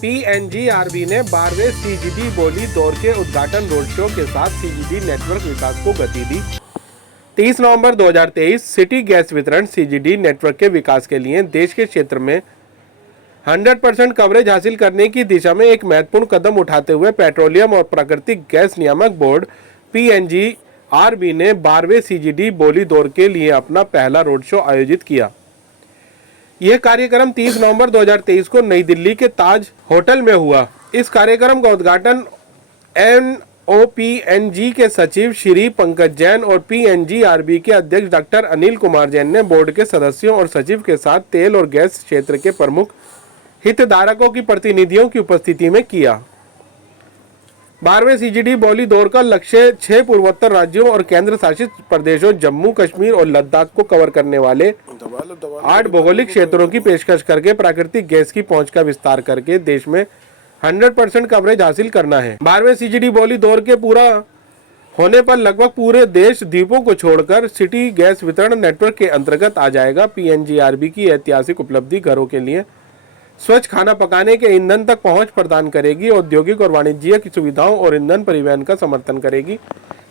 PNGRB ने 12वें CGD बोली दौर के उद्घाटन रोड शो के साथ CGD नेटवर्क विकास को गति दी। 30 नवंबर 2023 सिटी गैस वितरण CGD नेटवर्क के विकास के लिए देश के क्षेत्र में 100% कवरेज हासिल करने की दिशा में एक महत्वपूर्ण कदम उठाते हुए पेट्रोलियम और प्राकृतिक गैस नियामक बोर्ड PNGRB ने 12वें CGD बोली दौर के लिए अपना पहला रोड शो आयोजित किया। यह कार्यक्रम 30 नवंबर 2023 को नई दिल्ली के ताज होटल में हुआ। इस कार्यक्रम का उद्घाटन MoPNG के सचिव श्री पंकज जैन और PNGRB के अध्यक्ष डॉक्टर अनिल कुमार जैन ने बोर्ड के सदस्यों और सचिव के साथ तेल और गैस क्षेत्र के प्रमुख हितधारकों की प्रतिनिधियों की उपस्थिति में किया। 12वें CGD बोली दौर का लक्ष्य 6 पूर्वोत्तर राज्यों और केंद्र शासित प्रदेशों जम्मू कश्मीर और लद्दाख को कवर करने वाले 8 भौगोलिक क्षेत्रों की पेशकश करके प्राकृतिक गैस की पहुंच का विस्तार करके देश में 100% कवरेज हासिल करना है। 12वें CGD बोली दौर के पूरा होने पर लगभग पूरे देश द्वीपों को छोड़कर सिटी गैस वितरण नेटवर्क के अंतर्गत आ जाएगा। PNGRB की ऐतिहासिक उपलब्धि घरों के लिए स्वच्छ खाना पकाने के ईंधन तक पहुंच प्रदान करेगी, औद्योगिक और वाणिज्यिक सुविधाओं और ईंधन परिवहन का समर्थन करेगी,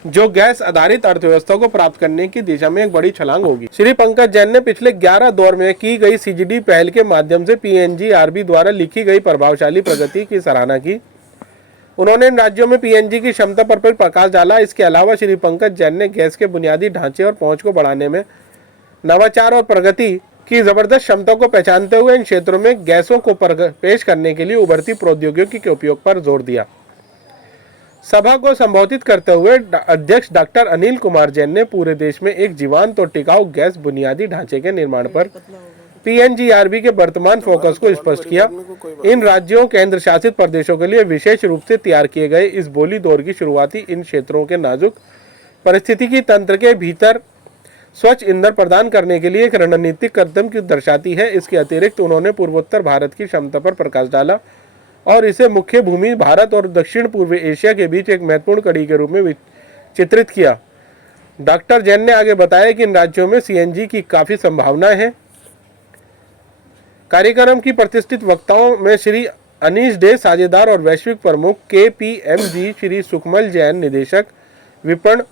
जो गैस आधारित अर्थव्यवस्था को प्राप्त करने की दिशा में एक बड़ी छलांग होगी। श्री पंकज जैन ने पिछले 11 दौर में की गई CGD पहल के माध्यम से PNGRB द्वारा लिखी गई प्रभावशाली प्रगति की सराहना की। उन्होंने इन राज्यों में PNG की क्षमता पर प्रकाश डाला। इसके अलावा श्री पंकज जैन ने गैस के बुनियादी ढांचे और पहुंच को बढ़ाने में नवाचार और प्रगति की जबरदस्त क्षमता को पहचानते हुए इन क्षेत्रों में गैसों को पेश करने के लिए उभरती प्रौद्योगिकी के उपयोग पर जोर दिया। सभा को संबोधित करते हुए अध्यक्ष डॉक्टर अनिल कुमार जैन ने पूरे देश में एक जीवंत और टिकाऊ गैस बुनियादी ढांचे के निर्माण पर PNGRB के वर्तमान फोकस को स्पष्ट किया। इन राज्यों केंद्र शासित प्रदेशों के लिए विशेष रूप से तैयार किए गए इस बोली दौर की शुरुआती इन क्षेत्रों के नाजुक परिस्थितिकी तंत्र के भीतर स्वच्छ ईंधन प्रदान करने के लिए एक रणनीतिक कदम की दर्शाती है। इसके अतिरिक्त उन्होंने पूर्वोत्तर भारत की क्षमता पर प्रकाश डाला और इसे मुख्य भूमि भारत और दक्षिण पूर्व एशिया के बीच एक महत्वपूर्ण कड़ी के रूप में चित्रित किया। डॉक्टर जैन ने आगे बताया कि इन राज्यों में CNG की काफी संभावनाएं हैं। कार्यक्रम की प्रतिष्ठित वक्ताओं में श्री अनीश डे साझेदार और वैश्विक प्रमुख KPMG श्री सुखमल जैन निदेशक विपणन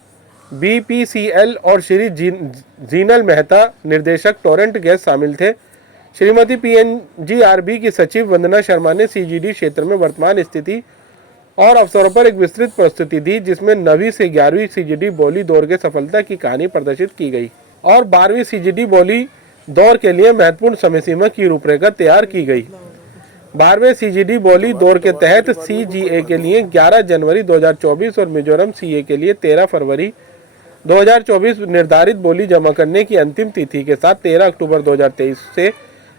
BPCL और श्री जीनल मेहता निर्देशक टोरेंट गैस शामिल थे। श्रीमती PNGRB की सचिव वंदना शर्मा ने CGD क्षेत्र में वर्तमान स्थिति और अवसरों पर एक विस्तृत प्रस्तुति दी, जिसमें 9वीं से 11वीं CGD बोली दौर के सफलता की कहानी प्रदर्शित की गई और 12वीं CGD बोली दौर के लिए महत्वपूर्ण समय सीमा की रूपरेखा तैयार की गई। 12वें CGD बोली दौर के तहत CGA के लिए 11 जनवरी 2024 और मिजोरम CA के लिए 13 फरवरी 2024 निर्धारित बोली जमा करने की अंतिम तिथि के साथ 13 अक्टूबर 2023 से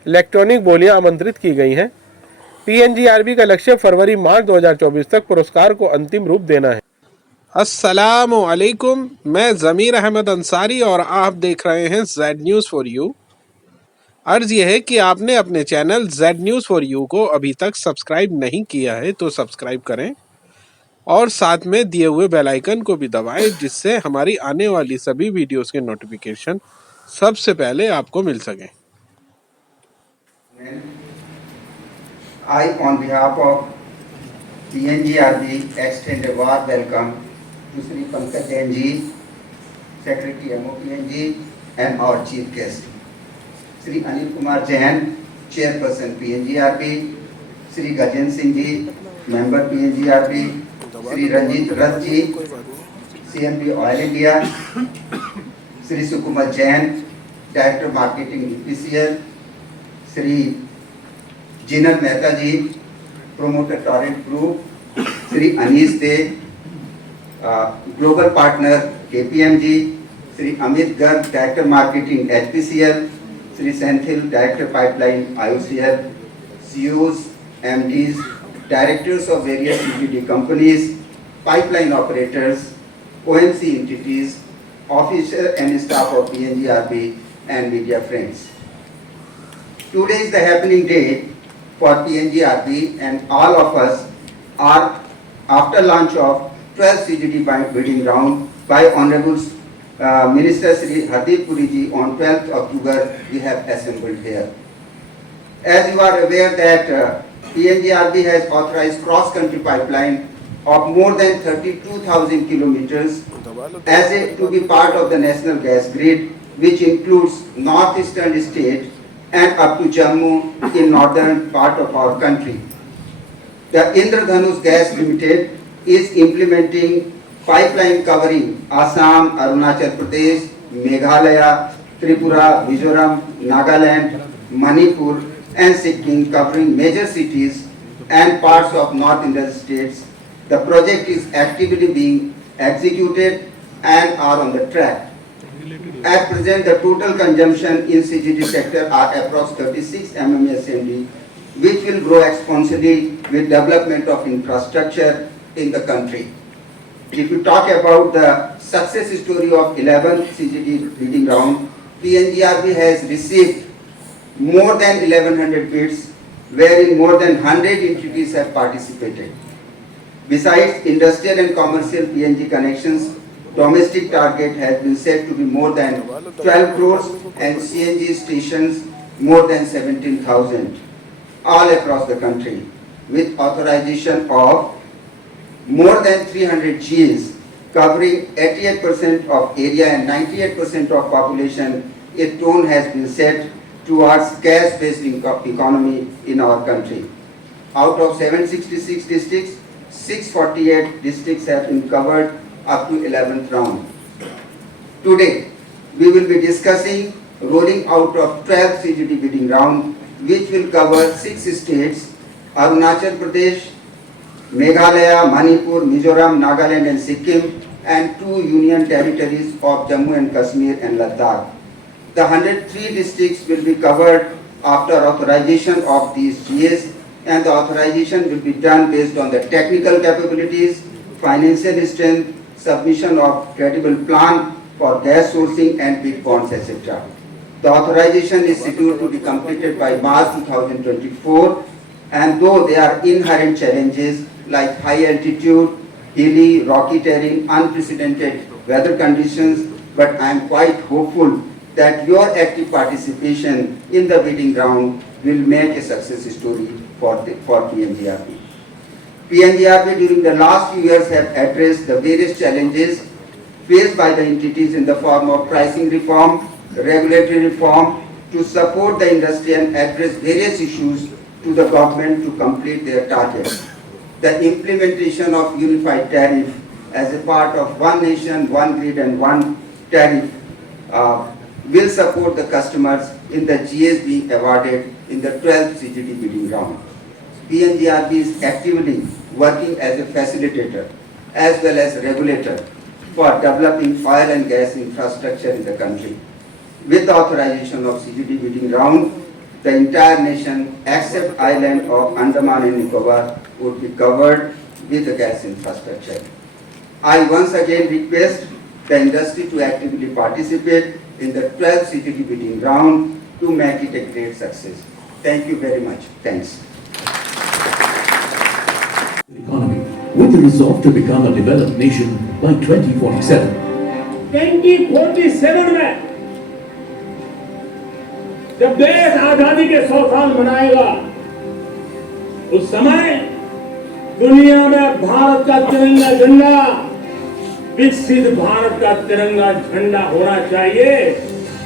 इलेक्ट्रॉनिक बोलियां आमंत्रित की गई हैं। PNGRB का लक्ष्य फरवरी-मार्च 2024 तक पुरस्कार को अंतिम रूप देना है। अस्सलामु अलैकुम, मैं ज़मीर अहमद अंसारी और आप देख रहे हैं Z न्यूज़ फॉर यू। अर्ज यह है कि आपने अपने channel Z news for you को अभी तक सब्सक्राइब नहीं किया है तो सब्सक्राइब करें और साथ में दिए हुए बेल आइकन को भी दबाएं, जिससे हमारी आने वाली सभी वीडियोस के नोटिफिकेशन सबसे पहले आपको मिल सकें। I, on behalf of PNGRB, extend a warm welcome to Shri Pankaj Jain ji, Secretary MoPNG, and our Chief Guest, Shri Anil Kumar Jain, Chairperson PNGRB, Shri Gajen Singh ji, Member PNGRB, Shri Ranjit Rath ji, CMD Oil India, Shri Sukumar Jain, Director Marketing EPCL, Shri Jinal Mehta ji, promoter Torrent group, Shri Anees De, global partner KPMG, Shri Amit Garg, director marketing HPCL, Shri Senthil, director pipeline IOCL, CEOs, MDs, directors of various utility companies, pipeline operators, OMC entities, officer and staff of PNGRB, and media friends. Today is the happening day for PNGRB, and all of us are after launch of 12th CGD bidding round by Honorable Minister Shri Hardeep Puri ji on 12th October we have assembled here. As you are aware that PNGRB has authorized cross-country pipeline of more than 32,000 kilometers to be part of the national gas grid, which includes northeastern state and up to Jammu in northern part of our country. The Indradhanush Gas Limited is implementing pipeline covering Assam, Arunachal Pradesh, Meghalaya, Tripura, Mizoram, Nagaland, Manipur and Sikkim, covering major cities and parts of North Indian states. The project is actively being executed and are on the track. At present, the total consumption in CGD sector are approx 36 MMSMD, which will grow exponentially with development of infrastructure in the country. If you talk about the success story of 11th CGD bidding round, PNGRB has received more than 1100 bids, wherein more than 100 entities have participated. Besides industrial and commercial PNG connections, domestic target has been set to be more than 12 crores and CNG stations more than 17,000 all across the country, with authorization of more than 300 GAs covering 88% of area and 98% of population. A tone has been set towards gas-based economy in our country. Out of 766 districts, 648 districts have been covered up to 11th round. Today, we will be discussing rolling out of 12th CGD bidding round, which will cover 6 states, Arunachal Pradesh, Meghalaya, Manipur, Mizoram, Nagaland and Sikkim, and 2 union territories of Jammu and Kashmir and Ladakh. The 103 districts will be covered after authorization of these GAs, and the authorization will be done based on the technical capabilities, financial strength, submission of credible plan for gas sourcing and bid bonds, etc. The authorization is scheduled to be completed by March 2024, and though there are inherent challenges like high altitude, hilly, rocky terrain, unprecedented weather conditions, but I am quite hopeful that your active participation in the bidding round will make a success story for PNGRB. PNGRB during the last few years have addressed the various challenges faced by the entities in the form of pricing reform, regulatory reform to support the industry and address various issues to the government to complete their targets. The implementation of unified tariff as a part of one nation, one grid and one tariff will support the customers in the GAs being awarded in the 12th CGD bidding round. PNGRB is actively working as a facilitator as well as regulator for developing oil and gas infrastructure in the country. With the authorization of CGD bidding round, the entire nation except island of Andaman and Nicobar would be covered with the gas infrastructure. I once again request the industry to actively participate in the 12th CGD bidding round to make it a great success. Thank you very much. Thanks. Economy with the resolve to become a developed nation by 2047. 2047 में जब देश आजादी के 100 साल मनाएगा, उस समय दुनिया में भारत का तिरंगा झंडा, विकसित भारत का तिरंगा झंडा होना चाहिए.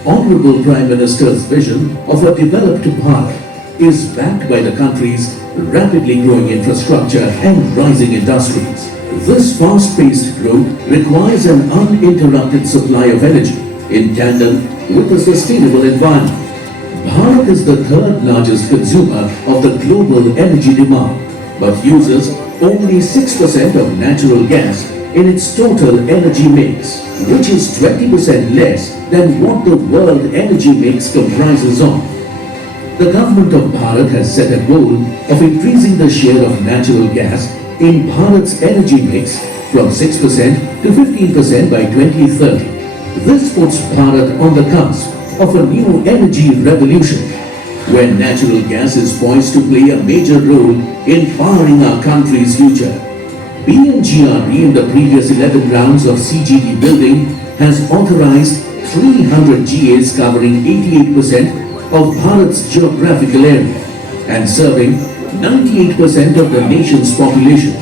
Honorable Prime Minister's vision of a developed Bharat is backed by the country's rapidly growing infrastructure and rising industries. This fast-paced growth requires an uninterrupted supply of energy in tandem with a sustainable environment. Bharat is the third largest consumer of the global energy demand, but uses only 6% of natural gas in its total energy mix, which is 20% less than what the world energy mix comprises of. The government of Bharat has set a goal of increasing the share of natural gas in Bharat's energy mix from 6% to 15% by 2030. This puts Bharat on the cusp of a new energy revolution, where natural gas is poised to play a major role in powering our country's future. PNGRB in the previous 11 rounds of CGD building has authorized 300 GAs covering 88% of Bharat's geographical area and serving 98% of the nation's population.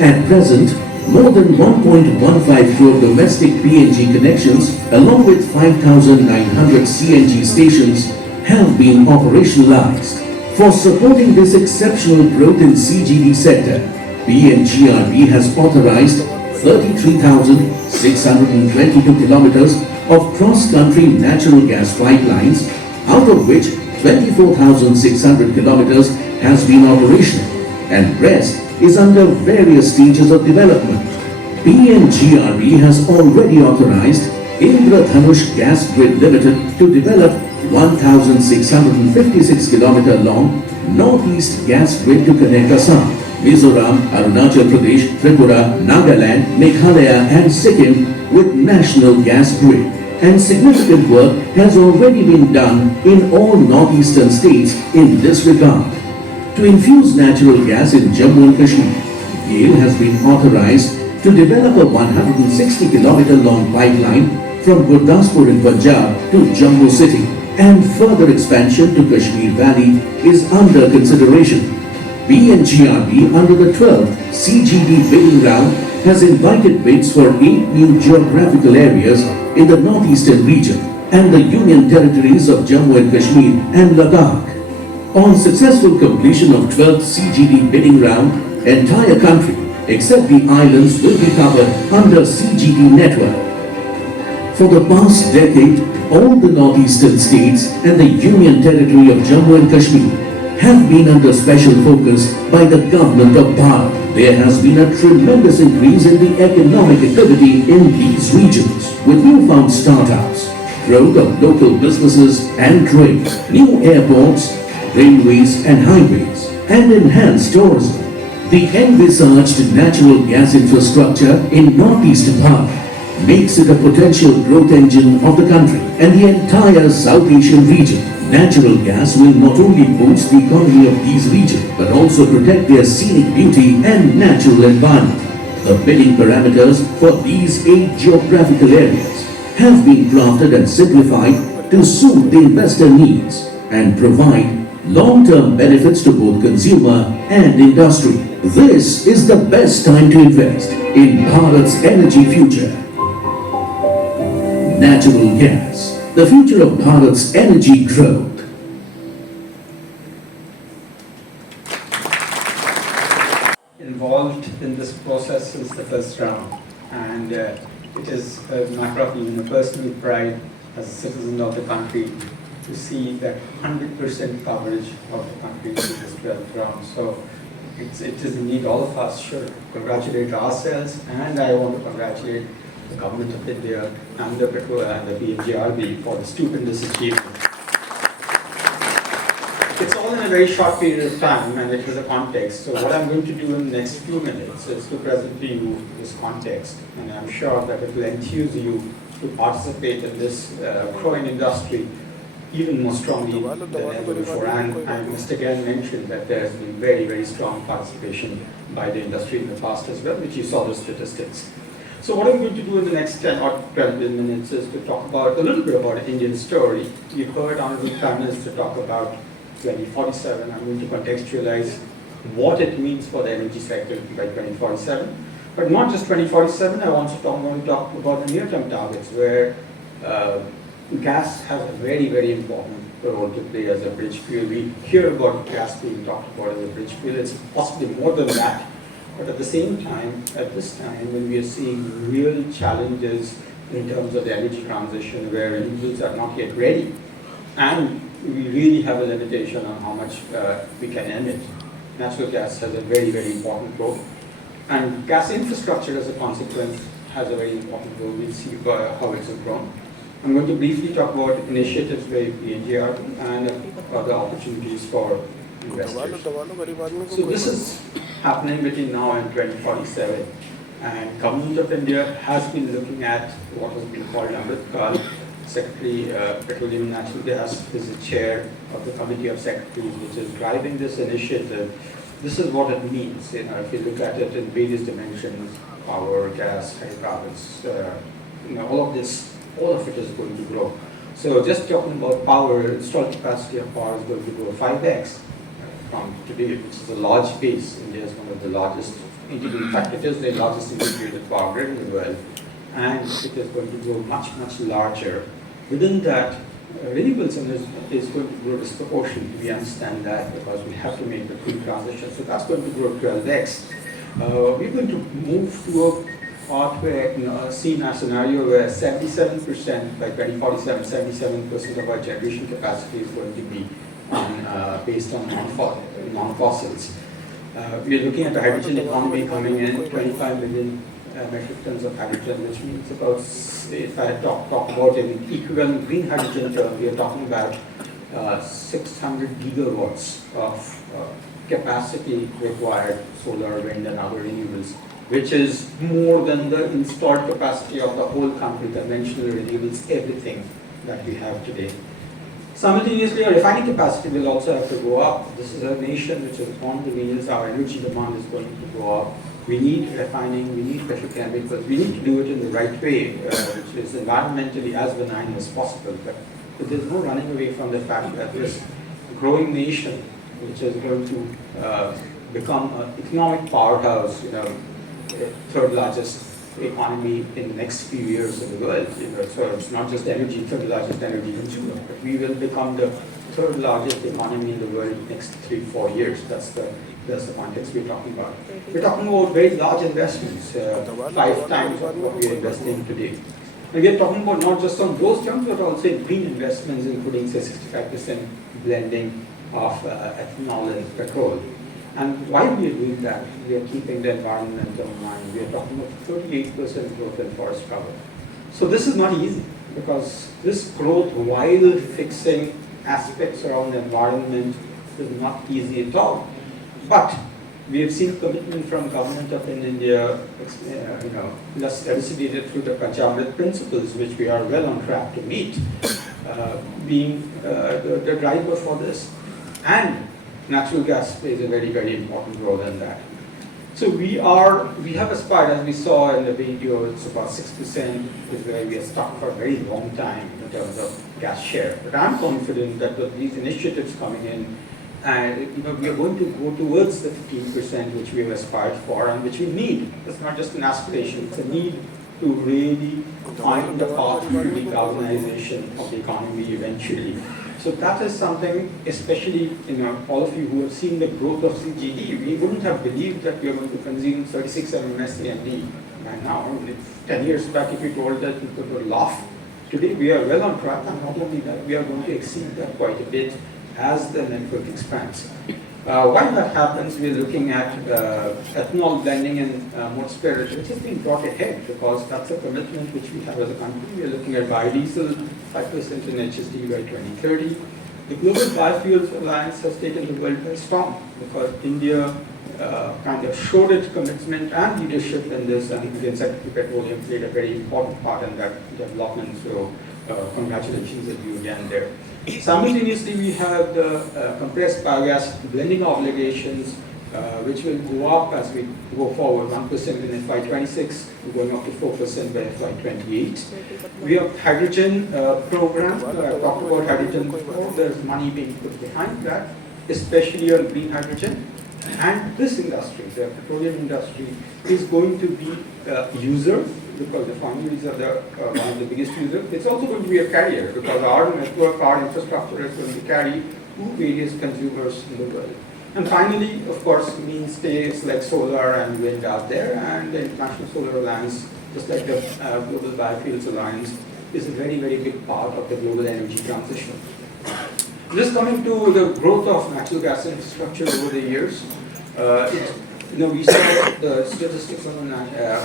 At present, more than 1.15 crore domestic PNG connections, along with 5,900 CNG stations, have been operationalized. For supporting this exceptional growth in CGD sector, PNGRB has authorized 33,622 kilometers of cross-country natural gas pipelines, out of which 24,600 kilometers has been operational, and rest is under various stages of development. PNGRB has already authorized Indradhanush Gas Grid Limited to develop 1,656 kilometer long northeast gas grid to connect Assam, Mizoram, Arunachal Pradesh, Tripura, Nagaland, Meghalaya and Sikkim with national gas grid. And significant work has already been done in all northeastern states in this regard. To infuse natural gas in Jammu and Kashmir, GAIL has been authorized to develop a 160 kilometer long pipeline from Gurdaspur in Punjab to Jammu city, and further expansion to Kashmir Valley is under consideration. PNGRB under the 12th CGD Bidding Round has invited bids for 8 new geographical areas in the northeastern region and the Union territories of Jammu and Kashmir and Ladakh. On successful completion of 12th CGD Bidding Round, entire country except the islands will be covered under CGD network. For the past decade, all the northeastern states and the Union territory of Jammu and Kashmir have been under special focus by the government of Bharat. There has been a tremendous increase in the economic activity in these regions, with newfound startups, growth of local businesses and trade, new airports, railways and highways, and enhanced tourism. The envisaged natural gas infrastructure in northeast Bharat makes it a potential growth engine of the country and the entire South Asian region. Natural gas will not only boost the economy of these regions, but also protect their scenic beauty and natural environment. The bidding parameters for these 8 geographical areas have been crafted and simplified to suit the investor needs and provide long-term benefits to both consumer and industry. This is the best time to invest in Bharat's energy future. Natural gas, the future of Bharat's energy growth. Involved in this process since the first round, and it is a matter of even a personal pride as a citizen of the country to see that 100% coverage of the country in this 12th round. So it is indeed all of us should congratulate ourselves, and I want to congratulate the Government of India and the Petroleum and the PNGRB for the stupendous achievement. It's all in a very short period of time, and it has a context. So what I'm going to do in the next few minutes is to present to you this context, and I'm sure that it will enthuse you to participate in this growing industry even more strongly than ever before. And I must again mention that there has been very, very strong participation by the industry in the past as well, which you saw the statistics. So what I'm going to do in the next 10 or 12 minutes is to talk about a little bit about an Indian story. You've heard Honorable Prime Minister talk about 2047. I'm going to contextualize what it means for the energy sector by 2047. But not just 2047, I want to talk about the near-term targets where gas has a very, very important role to play as a bridge fuel. We hear about gas being talked about as a bridge fuel. It's possibly more than that. But at the same time, at this time, when we are seeing real challenges in terms of the energy transition where renewables are not yet ready, and we really have a limitation on how much we can emit, natural gas has a very, very important role. And gas infrastructure as a consequence has a very important role. We'll see how it's grown. I'm going to briefly talk about initiatives by PNGRB and other opportunities for investors. So this is happening between now and 2047. And Government of India has been looking at what has been called Amrit Secretary Petroleum and Natural Gas is the chair of the Committee of Secretaries, which is driving this initiative. This is what it means. You know, if you look at it in various dimensions, power, gas, hydrocarbons, all of this, all of it is going to grow. So just talking about power, installed capacity of power is going to grow 5x. from today, which is a large base. India is one of the largest, in fact, it is the largest integrated power grid in the world, and it is going to grow much, much larger. Within that, renewables is going to grow disproportionately. We understand that because we have to make the green transition. So that's going to grow 12x. We're going to move to a part where, seen a scenario where 77% by 2047, 77% of our generation capacity is going to be based on non-fossils. We are looking at the hydrogen economy coming in, 25 million metric tons of hydrogen, which means about, if I talk about in equivalent green hydrogen term, we are talking about 600 gigawatts of capacity required, solar, wind, and other renewables, which is more than the installed capacity of the whole country, conventional renewables, everything that we have today. Simultaneously, our refining capacity will also have to go up. This is a nation which is on the wheels. Our energy demand is going to go up. We need refining, we need petrochemicals. We need to do it in the right way, which is environmentally as benign as possible. But there's no running away from the fact that this growing nation, which is going to become an economic powerhouse, third largest economy in the next few years in the world. So it's not just energy, third largest energy consumer, but we will become the third largest economy in the world in the next 3-4 years. That's the context we're talking about. We're talking about very large investments, 5 times of what we are investing today. And we are talking about not just on those terms, but also in green investments, including say 65% blending of ethanol and petrol. And while we are doing that, we are keeping the environment in mind. We are talking about 38% growth in forest cover. So this is not easy, because this growth, while fixing aspects around the environment, is not easy at all. But we have seen commitment from government of India, thus elucidated through the Panchayat principles, which we are well on track to meet, being the driver for this. And natural gas plays a very, very important role in that. So we have aspired, as we saw in the video, it's about 6% is where we are stuck for a very long time in terms of gas share. But I'm confident that with these initiatives coming in, and we are going to go towards the 15% which we have aspired for and which we need. It's not just an aspiration, it's a need to really find the path for decarbonization of the economy eventually. So that is something, especially all of you who have seen the growth of CGD, we wouldn't have believed that we are going to consume 36 MMSCMD by now. 10 years back, if you told that, people would laugh. Today, we are well on track, and not only that, we are going to exceed that quite a bit as the network expands. While that happens, we are looking at ethanol blending and more spirit, which has been brought ahead because that's a commitment which we have as a country. We are looking at biodiesel, 5% in HSD by 2030. The Global Biofuels Alliance has taken the world by storm because India kind of showed its commitment and leadership in this, and Indian Secretary Petroleum played a very important part in that development. So congratulations to you again there. Simultaneously, we have the compressed biogas blending obligations, which will go up as we go forward, 1% in FY26, going up to 4% by FY28. We have hydrogen program. I talked about hydrogen before. There's money being put behind that, especially on green hydrogen. And this industry, the petroleum industry, is going to be a user, because the refineries are one of the biggest users. It's also going to be a carrier, because our network, our infrastructure is going to carry to various consumers in the world. And finally, of course, mainstays like solar and wind out there, and the International Solar Alliance, just like the Global Biofuels Alliance, is a very, very big part of the global energy transition. Just coming to the growth of natural gas infrastructure over the years, we saw the statistics on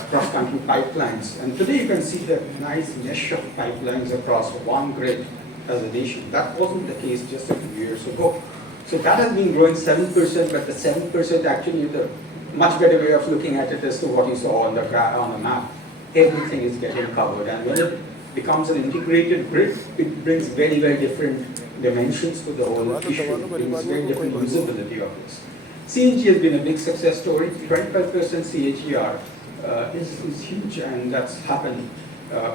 cross-country pipelines, and today you can see the nice mesh of pipelines across one grid as a nation. That wasn't the case just a few years ago. So that has been growing 7%, but the 7% actually, the much better way of looking at it is to what you saw on the map. Everything is getting covered, and when it becomes an integrated grid, it brings very, very different dimensions to the whole issue. It brings very different usability of this. CNG has been a big success story. 25% CAGR is huge, and that's happened.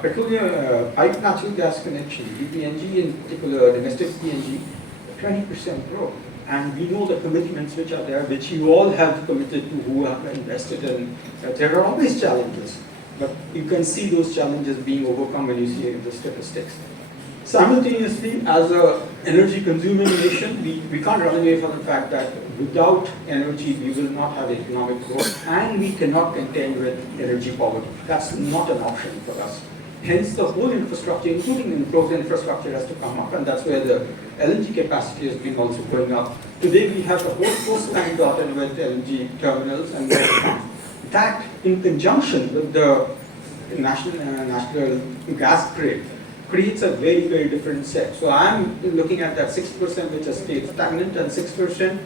Petroleum pipe natural gas connection, MoPNG in particular, domestic PNG, 20% growth. and we know the commitments which are there, which you all have committed to, who have invested in. There are always challenges, but you can see those challenges being overcome when you see the statistics. Simultaneously, as an energy consuming nation, we can't run away from the fact that without energy we will not have economic growth, and we cannot contend with energy poverty. That's not an option for us. Hence, the whole infrastructure, including improved infrastructure, has to come up, and that's where the LNG capacity has been also going up. Today, we have the whole coastline dotted with LNG terminals and more to come. That, in conjunction with the national gas grid, creates a very, very different set. So I'm looking at that 6% which has stayed stagnant, and 6%,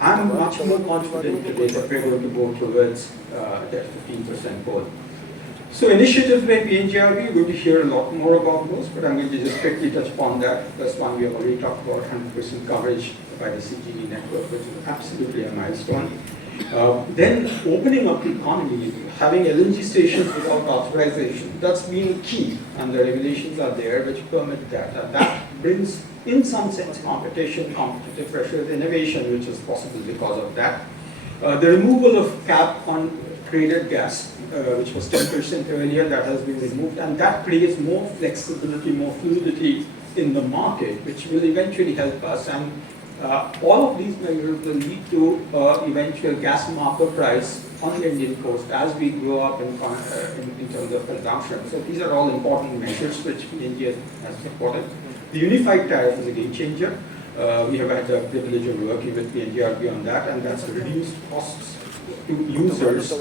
I'm much more confident today that we're going to go towards that 15% goal. So initiatives by PNGRB, we're going to hear a lot more about those, but I'm going to just quickly touch upon that. First one, we have already talked about 100% coverage by the CGD network, which is absolutely a milestone. Then opening up the economy, having LNG stations without authorization, that's been key, and the regulations are there which permit that. And that brings, in some sense, competition, competitive pressure, innovation, which is possible because of that. The removal of cap on traded gas, which was 10% earlier, that has been removed, and that creates more flexibility, more fluidity in the market, which will eventually help us. And all of these measures will lead to eventual gas market price on the Indian coast as we grow up in terms of consumption. So these are all important measures which India has supported. The unified tariff is a game changer. We have had the privilege of working with PNGRB on that, and that's reduced costs to users.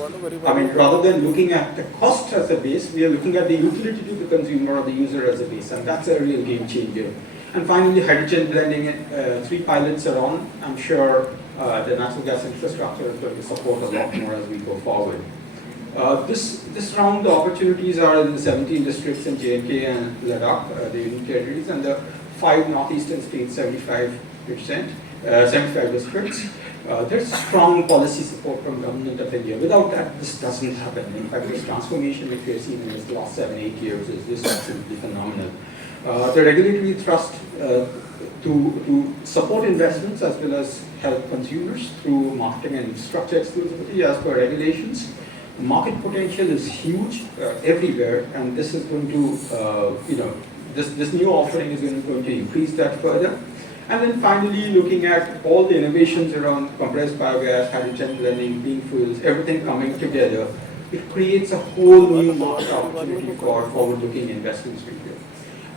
I mean, rather than looking at the cost as a base, we are looking at the utility to the consumer or the user as a base, and that's a real game changer. And finally, hydrogen blending, 3 pilots are on. I'm sure the natural gas infrastructure is going to support a lot more as we go forward. This round, the opportunities are in the 17 districts in J&K and Ladakh, the union territories, and the 5 northeastern states, 75%, 75 districts. There's strong policy support from government of India. Without that, this doesn't happen. In fact, this transformation which we have seen in this last 7-8 years is just absolutely phenomenal. The regulatory thrust to support investments as well as help consumers through marketing and infrastructure exclusivity as per regulations. Market potential is huge everywhere, and this is going to, this new offering is going to increase that further. And then finally, looking at all the innovations around compressed biogas, hydrogen blending, green fuels, everything coming together, it creates a whole new market opportunity for forward-looking investments with you.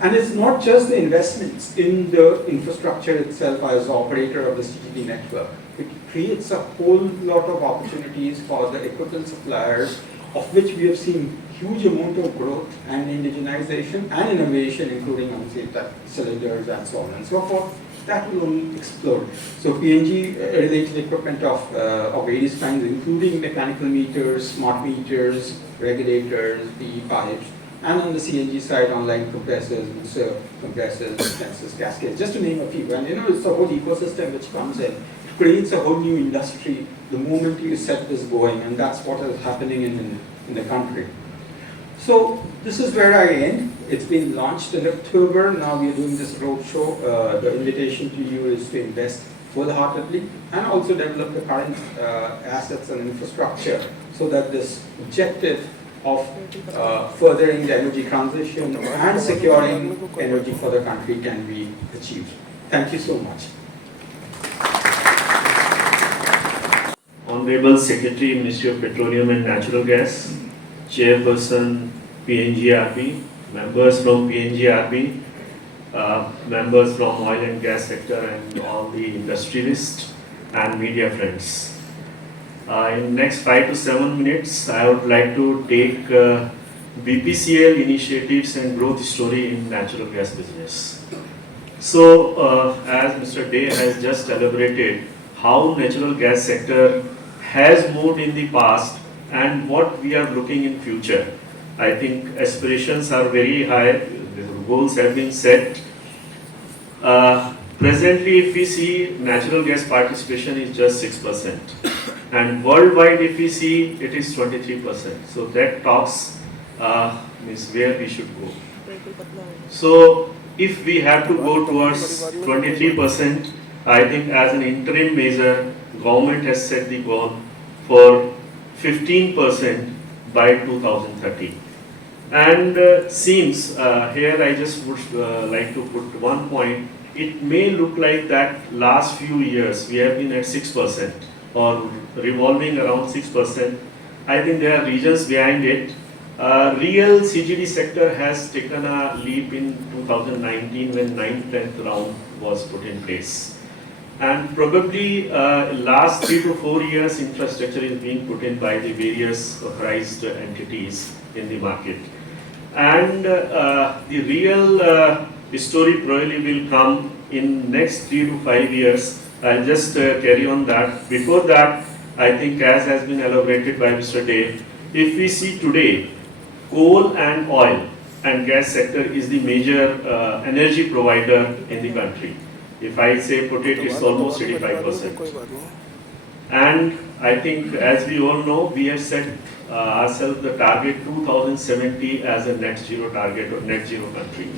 And it's not just the investments in the infrastructure itself as operator of the CGD network. It creates a whole lot of opportunities for the equipment suppliers, of which we have seen huge amount of growth and indigenization and innovation, including cylinders and so on and so forth. That will only explode. So PNG related equipment of various kinds, including mechanical meters, smart meters, regulators, PE pipes, and on the CNG side, online compressors, compressors, sensors, cascades, just to name a few. And it's a whole ecosystem which comes in. It creates a whole new industry the moment you set this going, and that's what is happening in the country. So this is where I end. It's been launched in October. Now we are doing this roadshow. The invitation to you is to invest wholeheartedly and also develop the current assets and infrastructure so that this objective of furthering the energy transition and securing energy for the country can be achieved. Thank you so much. Honorable Secretary, Ministry of Petroleum and Natural Gas, Chairperson PNGRB, members from PNGRB, members from oil and gas sector and all the industrialists and media friends. In next 5 to 7 minutes, I would like to take BPCL initiatives and growth story in natural gas business. So, as Mr. Day has just elaborated how natural gas sector has moved in the past and what we are looking in future. I think aspirations are very high, the goals have been set. Presently, if we see natural gas participation is just 6%. And worldwide, if we see, it is 23%. So that talks means where we should go. So if we have to go towards 23%, I think as an interim measure, government has set the goal for 15% by 2030. And seems, here I just would like to put one point, it may look like that last few years we have been at 6% or revolving around 6%. I think there are reasons behind it. Real CGD sector has taken a leap in 2019 when 9th round was put in place. And probably last 3 to 4 years infrastructure is being put in by the various authorized entities in the market. And the real story probably will come in next 3 to 5 years. I'll just carry on that. Before that, I think as has been elaborated by Mr. Dave, if we see today, coal and oil and gas sector is the major energy provider in the country. If I say put it, it's almost 85%. And I think as we all know, we have set ourselves the target 2070 as a net zero target or net zero country.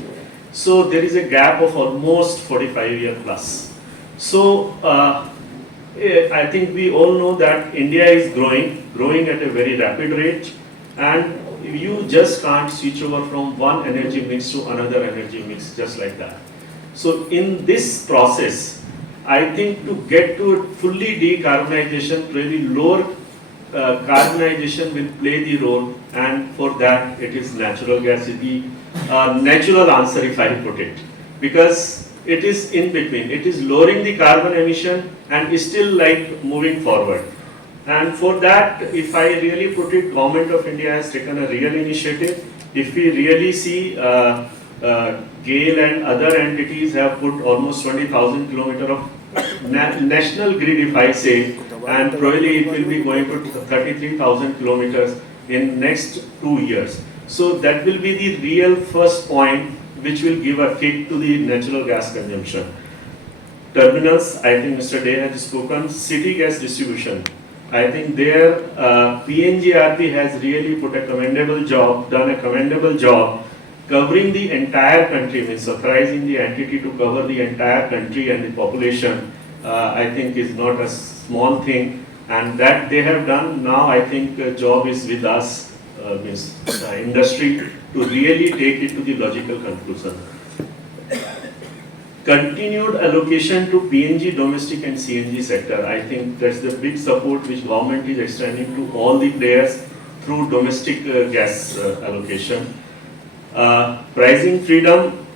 So there is a gap of almost 45 years plus. So I think we all know that India is growing at a very rapid rate, and you just can't switch over from one energy mix to another energy mix just like that. So in this process, I think to get to fully decarbonization, really lower carbonization will play the role, and for that it is natural gas is the natural answer if I put it, because it is in between, it is lowering the carbon emission and is still like moving forward. And for that, if I really put it, Government of India has taken a real initiative. If we really see GAIL and other entities have put almost 20,000 kilometers of national grid, if I say, and probably it will be going to 33,000 kilometers in next 2 years. So that will be the real first point which will give a kick to the natural gas consumption. Terminals, I think Mr. Day has spoken. City gas distribution, I think there PNGRB has really put a commendable job, done a commendable job covering the entire country, means authorizing the entity to cover the entire country and the population. I think is not a small thing, and that they have done. Now I think job is with us, means industry, to really take it to the logical conclusion. Continued allocation to PNG domestic and CNG sector. I think that's the big support which government is extending to all the players through domestic gas allocation. Pricing freedom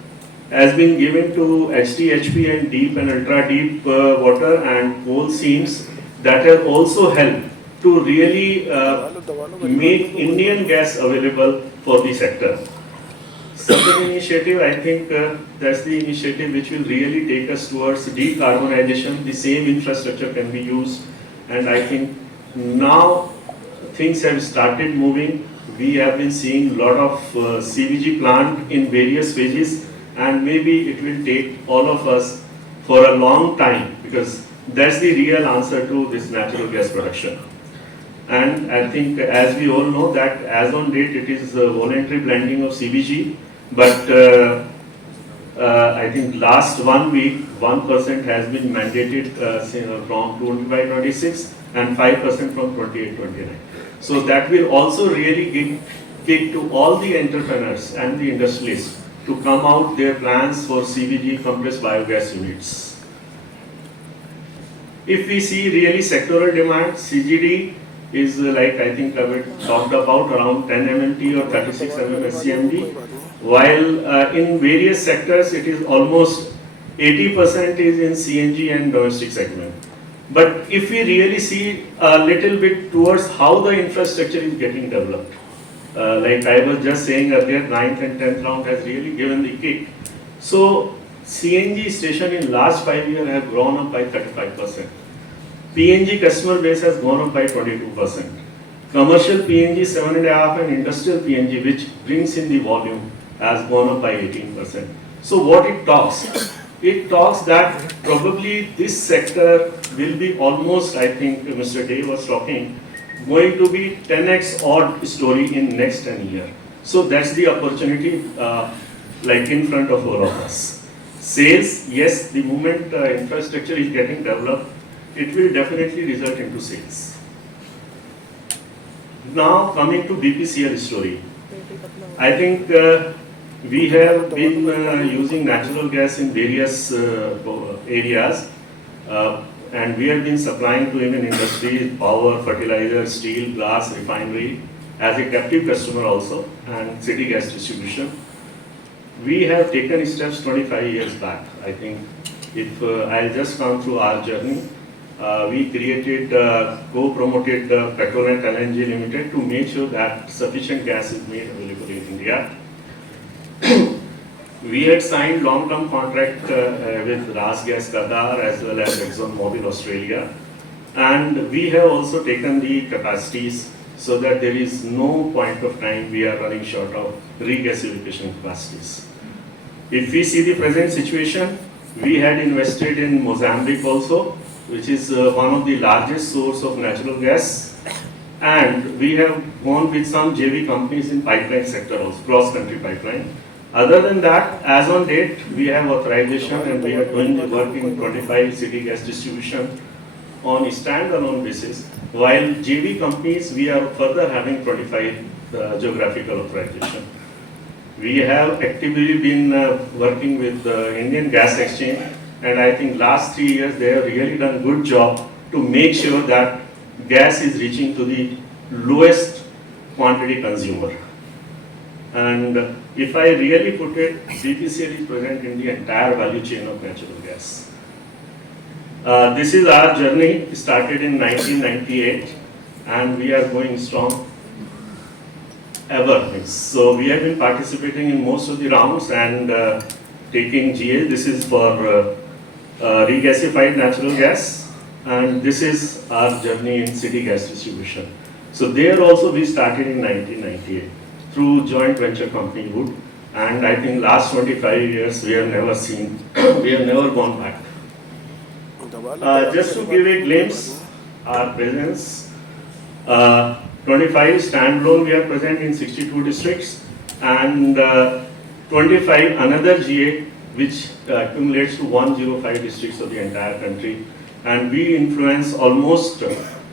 has been given to HT, and deep and ultra deep water and coal seams, that have also helped to really make Indian gas available for the sector. Second initiative, I think that's the initiative which will really take us towards decarbonization. The same infrastructure can be used, and I think now things have started moving. We have been seeing a lot of CBG plant in various phases, and maybe it will take all of us for a long time, because that's the real answer to this natural gas production. And I think as we all know that as on date it is a voluntary blending of CBG, but I think last 1 week 1% has been mandated from 25-26 and 5% from 28-29. So that will also really give kick to all the entrepreneurs and the industrialists to come out their plans for CBG compressed biogas units. If we see really sectoral demand, CGD is like I think I talked about around 10 MMT or 36 SCMD, while in various sectors it is almost 80% is in CNG and domestic segment. But if we really see a little bit towards how the infrastructure is getting developed, like I was just saying earlier, 9th and 10th round has really given the kick. So CNG station in last 5 years have grown up by 35%. PNG customer base has gone up by 22%. Commercial PNG 7.5% and industrial PNG, which brings in the volume, has gone up by 18%. So what it talks? It talks that probably this sector will be almost, I think Mr. Day was talking, going to be 10x odd story in next 10 years. So that's the opportunity like in front of all of us. Sales, yes, the moment infrastructure is getting developed, it will definitely result into sales. Now coming to BPCL story, I think we have been using natural gas in various areas, and we have been supplying to even industries, power, fertilizer, steel, glass, refinery, as a captive customer also, and city gas distribution. We have taken steps 25 years back. I think if I'll just come through our journey, we created, co-promoted Petroleum LNG Limited to make sure that sufficient gas is made available in India. We had signed long-term contract with Ras Gas Qatar as well as ExxonMobil Australia, and we have also taken the capacities so that there is no point of time we are running short of regasification capacities. If we see the present situation, we had invested in Mozambique also, which is one of the largest source of natural gas, and we have gone with some JV companies in pipeline sector also, cross-country pipeline. Other than that, as on date, we have authorization and we are doing the work in 25 city gas distribution on a standalone basis, while JV companies, we are further having 25 geographical authorization. We have actively been working with the Indian Gas Exchange, and I think last 3 years they have really done a good job to make sure that gas is reaching to the lowest quantity consumer. And if I really put it, BPCL is present in the entire value chain of natural gas. This is our journey, started in 1998, and we are going strong ever. So we have been participating in most of the rounds and taking GA. This is for regasified natural gas, and this is our journey in city gas distribution. So there also we started in 1998 through joint venture company Wood, and I think last 25 years we have never seen, we have never gone back. Just to give a glimpse, our presence, 25 standalone, we are present in 62 districts, and 25 another GA, which accumulates to 105 districts of the entire country, and we influence almost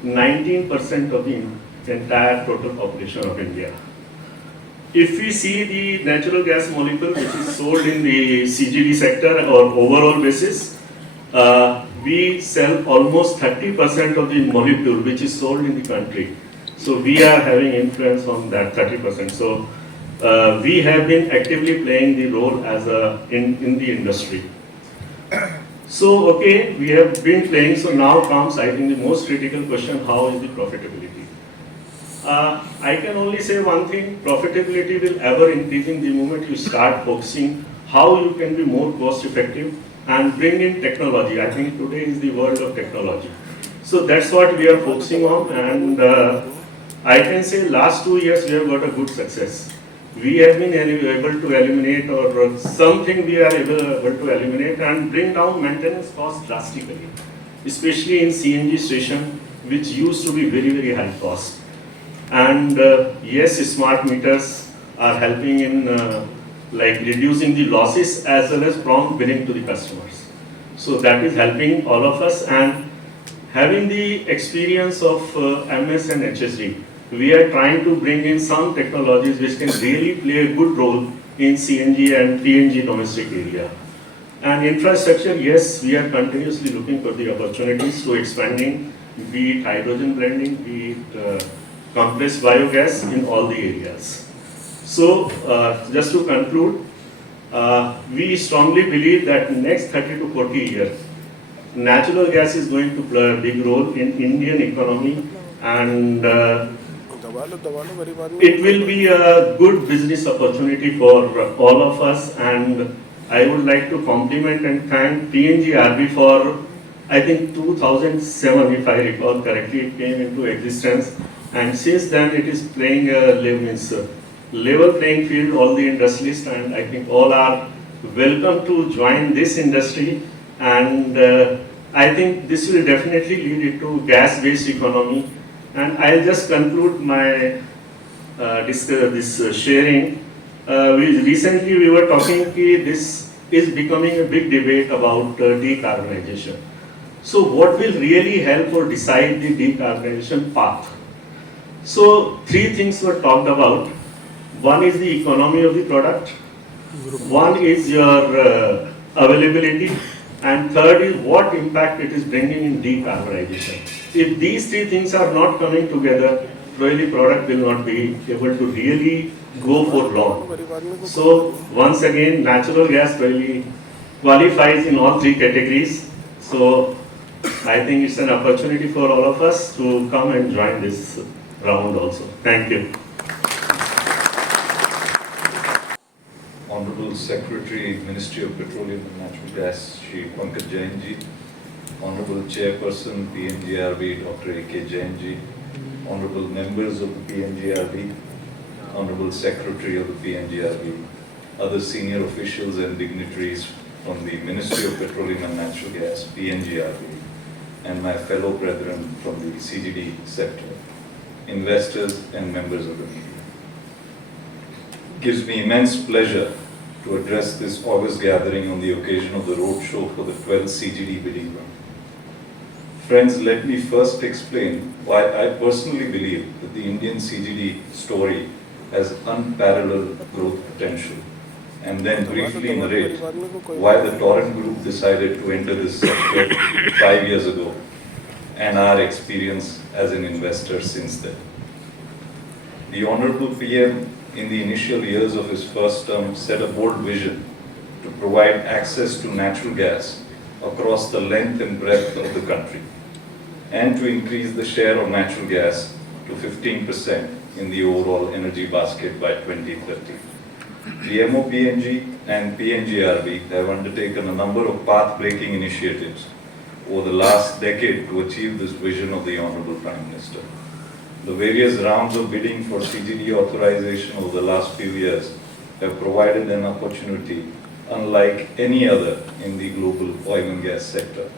19% of the entire total population of India. If we see the natural gas molecule which is sold in the CGD sector or overall basis, we sell almost 30% of the molecule which is sold in the country. So we are having influence on that 30%. So we have been actively playing the role as in the industry. So okay, we have been playing. So now comes, I think, the most critical question: how is the profitability? I can only say one thing: profitability will ever increasing the moment you start focusing how you can be more cost effective and bring in technology. I think today is the world of technology. So that's what we are focusing on, and I can say last 2 years we have got a good success. We have been able to eliminate, or something we are able to eliminate and bring down maintenance costs drastically, especially in CNG station, which used to be very, very high cost. And yes, smart meters are helping in like reducing the losses as well as prompt billing to the customers. So that is helping all of us, and having the experience of MS and HSD, we are trying to bring in some technologies which can really play a good role in CNG and PNG domestic area. And infrastructure, yes, we are continuously looking for the opportunities to expanding, be it hydrogen blending, be it compressed biogas in all the areas. So just to conclude, we strongly believe that next 30 to 40 years, natural gas is going to play a big role in Indian economy, and it will be a good business opportunity for all of us. And I would like to compliment and thank PNGRB for, I think 2007, if I recall correctly, it came into existence, and since then it is playing a level playing field, all the industrialists, and I think all are welcome to join this industry. And I think this will definitely lead into gas-based economy. And I'll just conclude my this sharing. Recently we were talking this is becoming a big debate about decarbonization. So what will really help or decide the decarbonization path? So three things were talked about. One is the economy of the product, one is your availability, and third is what impact it is bringing in decarbonization. If these three things are not coming together, probably product will not be able to really go for long. So once again, natural gas really qualifies in all three categories. So I think it's an opportunity for all of us to come and join this round also. Thank you. Honorable Secretary, Ministry of Petroleum and Natural Gas, Shri Pankaj Jain ji, Honorable Chairperson PNGRB, Dr. A.K. Jain ji, Honorable Members of the PNGRB, Honorable Secretary of the PNGRB, other senior officials and dignitaries from the Ministry of Petroleum and Natural Gas, PNGRB, and my fellow brethren from the CGD sector, investors and members of the media. It gives me immense pleasure to address this August gathering on the occasion of the roadshow for the 12th CGD Bidding Round. Friends, let me first explain why I personally believe that the Indian CGD story has unparalleled growth potential, and then briefly narrate why the Torrent Group decided to enter this sector 5 years ago and our experience as an investor since then. The Honorable PM in the initial years of his first term set a bold vision to provide access to natural gas across the length and breadth of the country and to increase the share of natural gas to 15% in the overall energy basket by 2030. The MoPNG and PNGRB have undertaken a number of path-breaking initiatives over the last decade to achieve this vision of the Honorable Prime Minister. The various rounds of bidding for CGD authorization over the last few years have provided an opportunity unlike any other in the global oil and gas sector.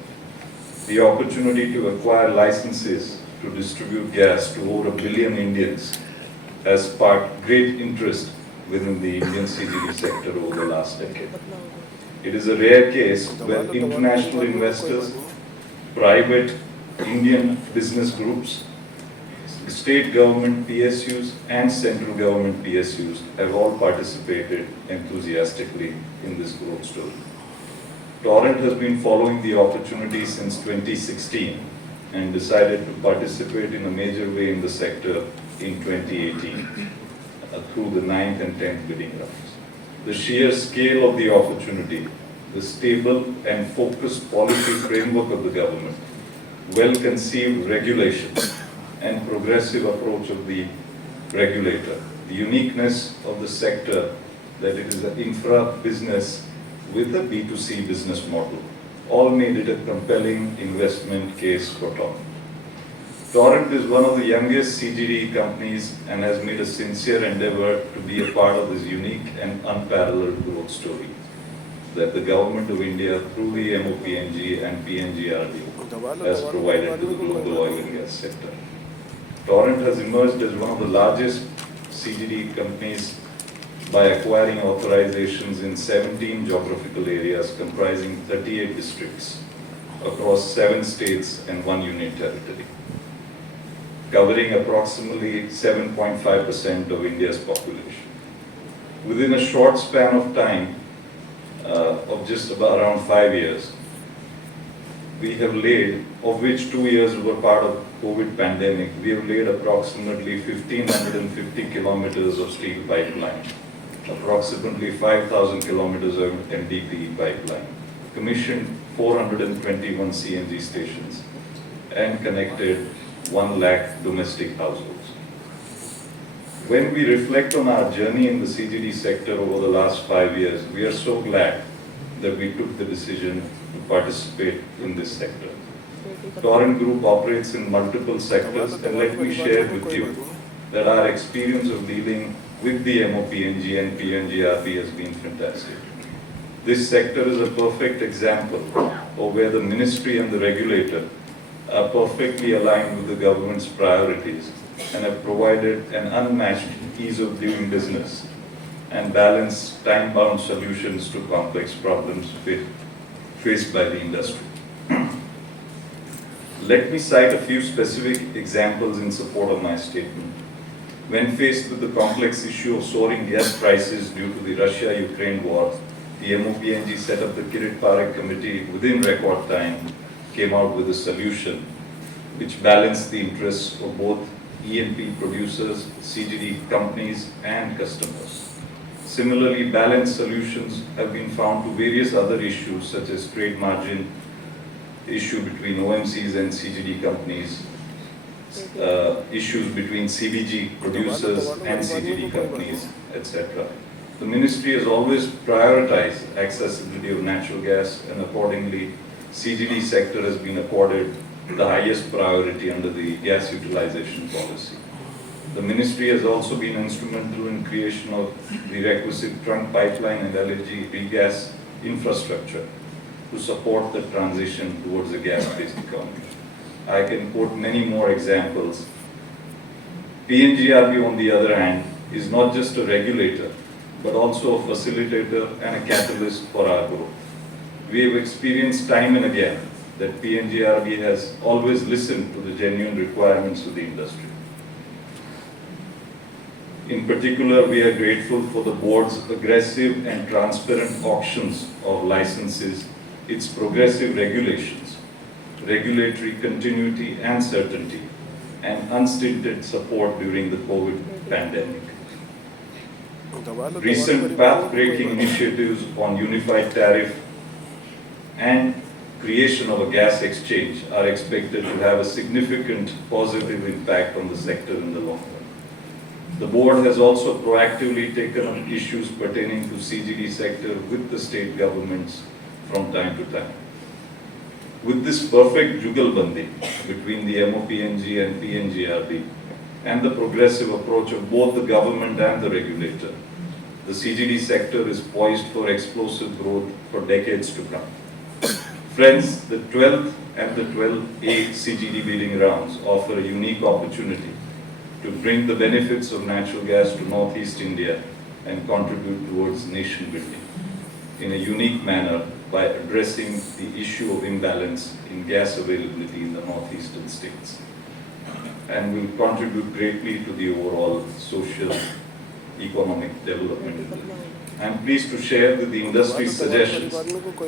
The opportunity to acquire licenses to distribute gas to over 1 billion Indians has sparked great interest within the Indian CGD sector over the last decade. It is a rare case where international investors, private Indian business groups, state government PSUs and central government PSUs have all participated enthusiastically in this growth story. Torrent has been following the opportunity since 2016 and decided to participate in a major way in the sector in 2018 through the 9th and 10th bidding rounds. The sheer scale of the opportunity, the stable and focused policy framework of the government, well-conceived regulations, and progressive approach of the regulator, the uniqueness of the sector that it is an infra business with a B2C business model, all made it a compelling investment case for Torrent. Torrent is one of the youngest CGD companies and has made a sincere endeavor to be a part of this unique and unparalleled growth story that the Government of India through the MoPNG and PNGRB has provided to the global oil and gas sector. Torrent has emerged as one of the largest CGD companies by acquiring authorizations in 17 geographical areas comprising 38 districts across 7 states and 1 union territory, covering approximately 7.5% of India's population. Within a short span of time, of just about around 5 years, we have laid, of which 2 years were part of COVID pandemic, we have laid approximately 1,550 kilometers of steel pipeline, approximately 5,000 kilometers of MDPE pipeline, commissioned 421 CNG stations, and connected 1 lakh domestic households. When we reflect on our journey in the CGD sector over the last 5 years, we are so glad that we took the decision to participate in this sector. Torrent Group operates in multiple sectors, and let me share with you that our experience of dealing with the MoPNG and PNGRB has been fantastic. This sector is a perfect example of where the ministry and the regulator are perfectly aligned with the government's priorities and have provided an unmatched ease of doing business and balance time-bound solutions to complex problems faced by the industry. Let me cite a few specific examples in support of my statement. When faced with the complex issue of soaring gas prices due to the Russia-Ukraine war, the MoPNG set up the Kirit Parekh committee within record time, came out with a solution which balanced the interests of both E&P producers, CGD companies and customers. Similarly, balanced solutions have been found to various other issues such as trade margin, issue between OMCs and CGD companies, issues between CBG producers and CGD companies, etc. The ministry has always prioritized accessibility of natural gas, and accordingly, CGD sector has been accorded the highest priority under the gas utilization policy. The ministry has also been instrumental in creation of the requisite trunk pipeline and LNG regas infrastructure to support the transition towards a gas-based economy. I can quote many more examples. PNGRB, on the other hand, is not just a regulator, but also a facilitator and a catalyst for our growth. We have experienced time and again that PNGRB has always listened to the genuine requirements of the industry. In particular, we are grateful for the board's aggressive and transparent auctions of licenses, its progressive regulations, regulatory continuity and certainty, and unstinted support during the COVID pandemic. Recent path-breaking initiatives on unified tariff and creation of a gas exchange are expected to have a significant positive impact on the sector in the long run. The board has also proactively taken up issues pertaining to CGD sector with the state governments from time to time. With this perfect jugalbandi between the MoPNG and PNGRB and the progressive approach of both the government and the regulator, the CGD sector is poised for explosive growth for decades to come. Friends, the 12th and the 12A CGD bidding rounds offer a unique opportunity to bring the benefits of natural gas to Northeast India and contribute towards nation building in a unique manner by addressing the issue of imbalance in gas availability in the northeastern states, and will contribute greatly to the overall social economic development in the region. I am pleased to share that the industry's suggestions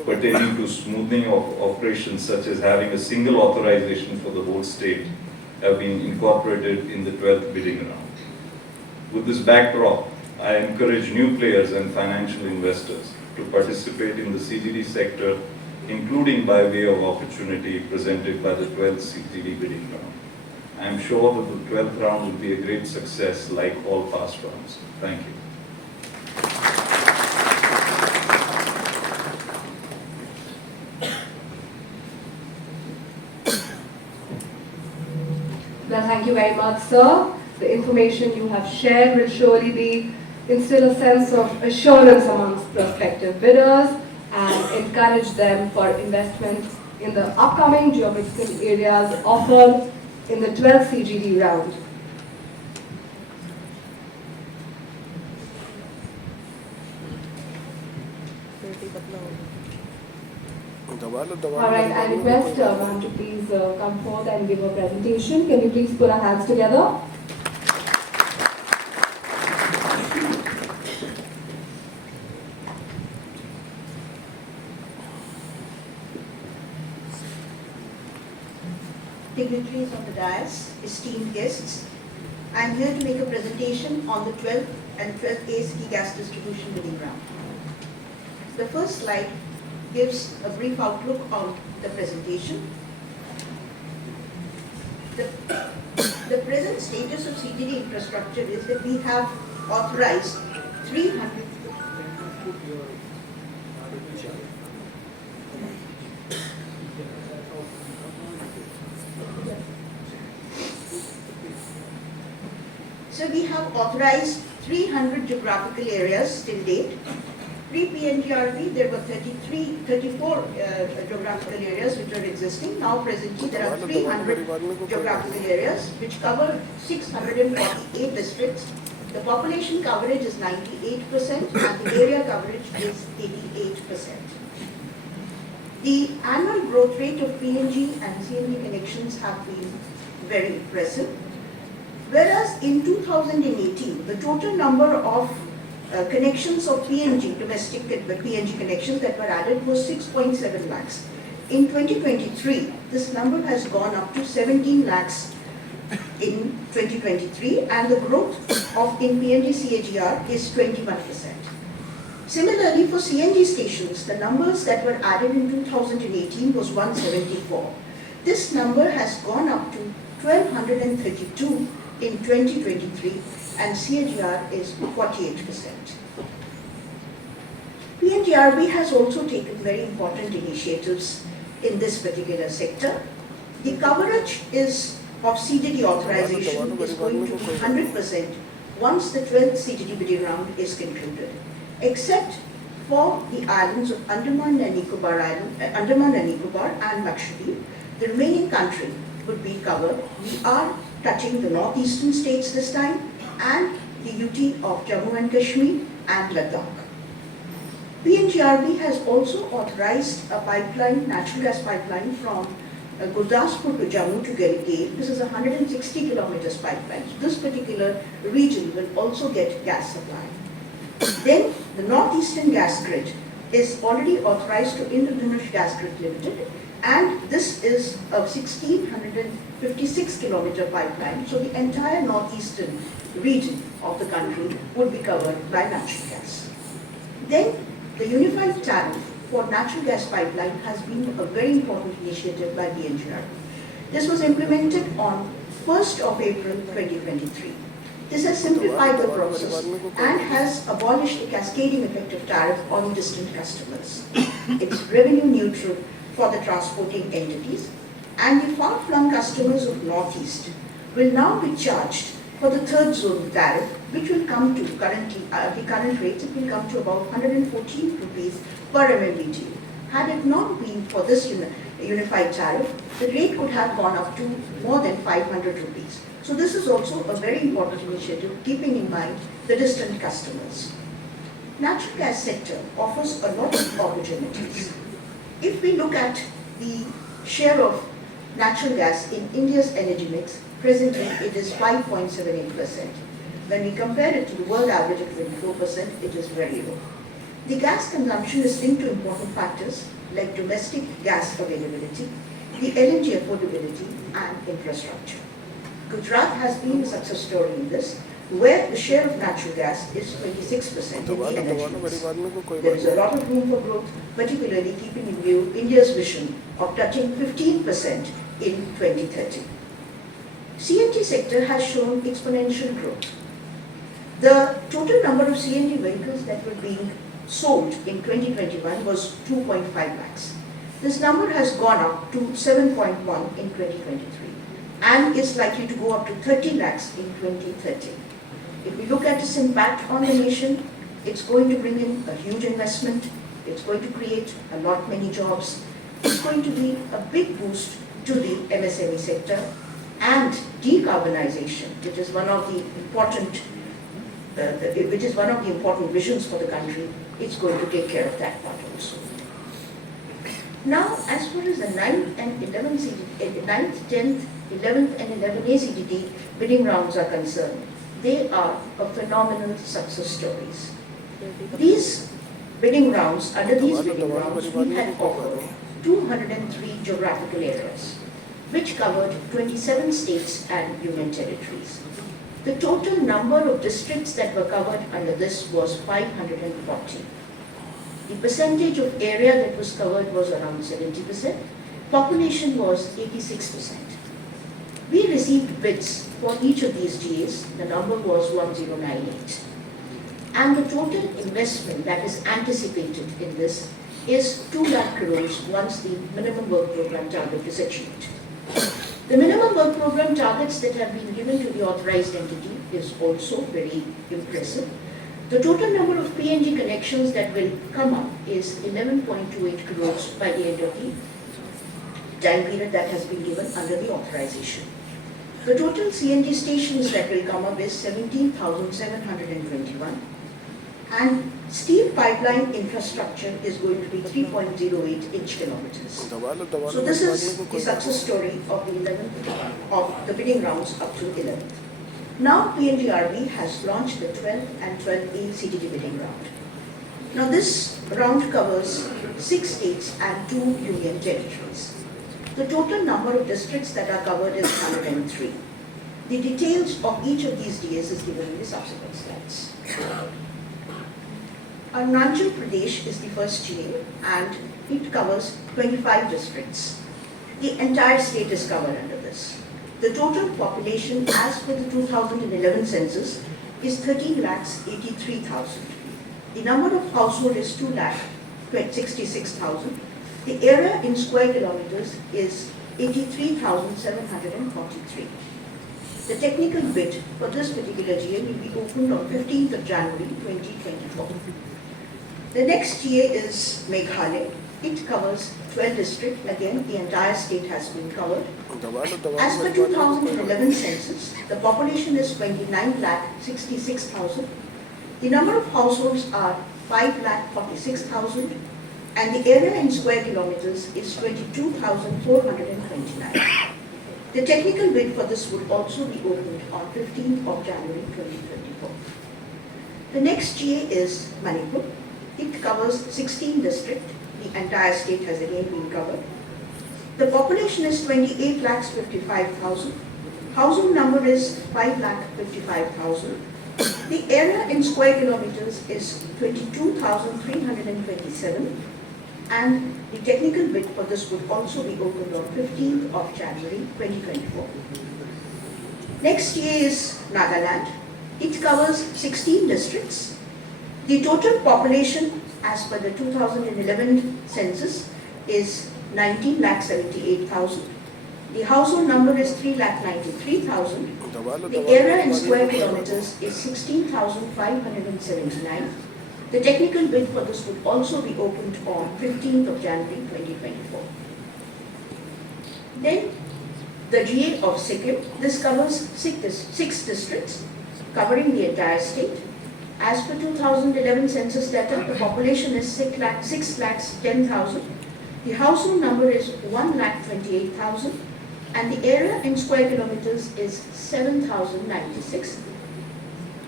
pertaining to smoothing of operations, such as having a single authorization for the whole state, have been incorporated in the 12th bidding round. With this backdrop, I encourage new players and financial investors to participate in the CGD sector, including by way of opportunity presented by the 12th CGD bidding round. I am sure that the 12th round will be a great success like all past rounds. Thank you. Well, thank you very much, sir. The information you have shared will surely instill a sense of assurance amongst prospective bidders and encourage them for investment in the upcoming geographical areas offered in the 12th CGD round. All right, I request ma'am to please come forth and give a presentation. Can you please put our hands together? Dignitaries of the dais, esteemed guests, I am here to make a presentation on the 12th and 12th ACD gas distribution bidding round. The first slide gives a brief outlook on the presentation. The present status of CGD infrastructure is that we have authorized 300. So we have authorized 300 geographical areas till date. Pre-PNGRB, there were 34 geographical areas which are existing. Now presently there are 300 geographical areas which cover 648 districts The population coverage is 98% and the area coverage is 88%. The annual growth rate of PNG and CNG connections have been very impressive. Whereas in 2018, the total number of connections of PNG, domestic PNG connections that were added was 6.7 lakhs. In 2023, this number has gone up to 17 lakhs in 2023, and the growth in PNG CAGR is 21%. Similarly, for CNG stations, the numbers that were added in 2018 was 174. This number has gone up to 1,232 in 2023, and CAGR is 48%. PNGRB has also taken very important initiatives in this particular sector. The coverage of CGD authorization is going to be 100% once the 12th CGD Bidding Round is concluded, except for the islands of Andaman and Nicobar and Lakshadweep. The remaining country would be covered. We are touching the northeastern states this time and the UT of Jammu and Kashmir and Ladakh. PNGRB has also authorized a pipeline, natural gas pipeline from Gurdaspur to Jammu to Geographical. This is a 160 kilometers pipeline. So this particular region will also get gas supply. Then the northeastern gas grid is already authorized to Inaugural Gas Grid Limited, and this is a 1656 kilometer pipeline. So the entire northeastern region of the country would be covered by natural gas. Then the unified tariff for natural gas pipeline has been a very important initiative by PNGRB. This was implemented on 1st of April 2023. This has simplified the process and has abolished the cascading effective tariff on distant customers. It's revenue neutral for the transporting entities, and the far-flung customers of Northeast will now be charged for the third zone tariff, which will come to currently, the current rates, it will come to about 114 rupees per MMBTU. Had it not been for this unified tariff, the rate could have gone up to more than 500 rupees. So this is also a very important initiative, keeping in mind the distant customers. Natural gas sector offers a lot of opportunities. If we look at the share of natural gas in India's energy mix, presently it is 5.78%. When we compare it to the world average of 24%, it is very low. The gas consumption is linked to important factors like domestic gas availability, the LNG affordability, and infrastructure. Gujarat has been a success story in this, where the share of natural gas is 26% in the energy mix. There is a lot of room for growth, particularly keeping in view India's vision of touching 15% in 2030. CNG sector has shown exponential growth. The total number of CNG vehicles that were being sold in 2021 was 2.5 lakhs. This number has gone up to 7.1 in 2023 and is likely to go up to 30 lakhs in 2030. If we look at its impact on the nation, it's going to bring in a huge investment, it's going to create a lot many jobs, it's going to be a big boost to the MSME sector, and decarbonization, which is one of the important visions for the country, it's going to take care of that part also. Now, as far as the 9th and 11th, 9th, 10th, 11th and 11A CGD bidding rounds are concerned, they are a phenomenal success stories. These bidding rounds, under these bidding rounds, we had offered 203 geographical areas, which covered 27 states and union territories. The total number of districts that were covered under this was 540. The percentage of area that was covered was around 70%. Population was 86%. We received bids for each of these GAs. The number was 1098. And the total investment that is anticipated in this is 2 lakh crores once the minimum work program target is achieved. The minimum work program targets that have been given to the authorized entity is also very impressive. The total number of PNG connections that will come up is 11.28 crores by the end of the time period that has been given under the authorization. The total CNG stations that will come up is 17,721, and steel pipeline infrastructure is going to be 3.08 inch kilometers. So this is the success story of the 11th of the bidding rounds up to 11th. Now PNGRB has launched the 12th and 12A CGD bidding round. Now this round covers 6 states and 2 union territories. The total number of districts that are covered is 103. The details of each of these DAs is given in the subsequent slides. Arunachal Pradesh is the first GA and it covers 25 districts. The entire state is covered under this. The total population as per the 2011 census is 13,83,000. The number of households is 2,66,000. The area in square kilometers is 83,743. The technical bid for this particular GA will be opened on 15th of January 2024. The next GA is Meghalaya. It covers 12 districts. Again, the entire state has been covered. As per 2011 census, the population is 29,66,000. The number of households are 5,46,000, and the area in square kilometers is 22,429. The technical bid for this would also be opened on 15th of January 2024. The next GA is Manipur. It covers 16 districts. The entire state has again been covered. The population is 28,55,000. Household number is 5,55,000. The area in square kilometers is 22,327, and the technical bid for this would also be opened on 15th of January 2024. Next year is Nagaland. It covers 16 districts. The total population as per the 2011 census is 19,78,000. The household number is 3,93,000. The area in square kilometers is 16,579. The technical bid for this would also be opened on 15th of January 2024. Then the GA of Sikkim. This covers 6 districts covering the entire state. As per 2011 census data, the population is 6,10,000. The household number is 1,28,000. And the area in square kilometers is 7,096.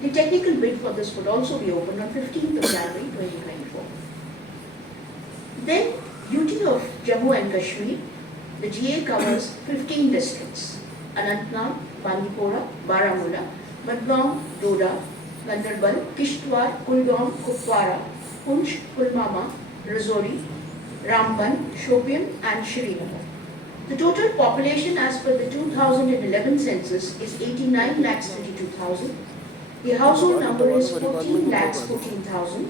The technical bid for this would also be opened on 15th of January 2024. Then, UT of Jammu and Kashmir, the GA covers 15 districts: Anantnag, Bandipora, Baramulla, Madgaon, Doda, Gandarbal, Kishtwar, Kulgaon, Kupwara, Punch, Pulwama, Rajouri, Ramban, Shopian, and Srinagar. The total population as per the 2011 census is 89,32,000. The household number is 14,14,000.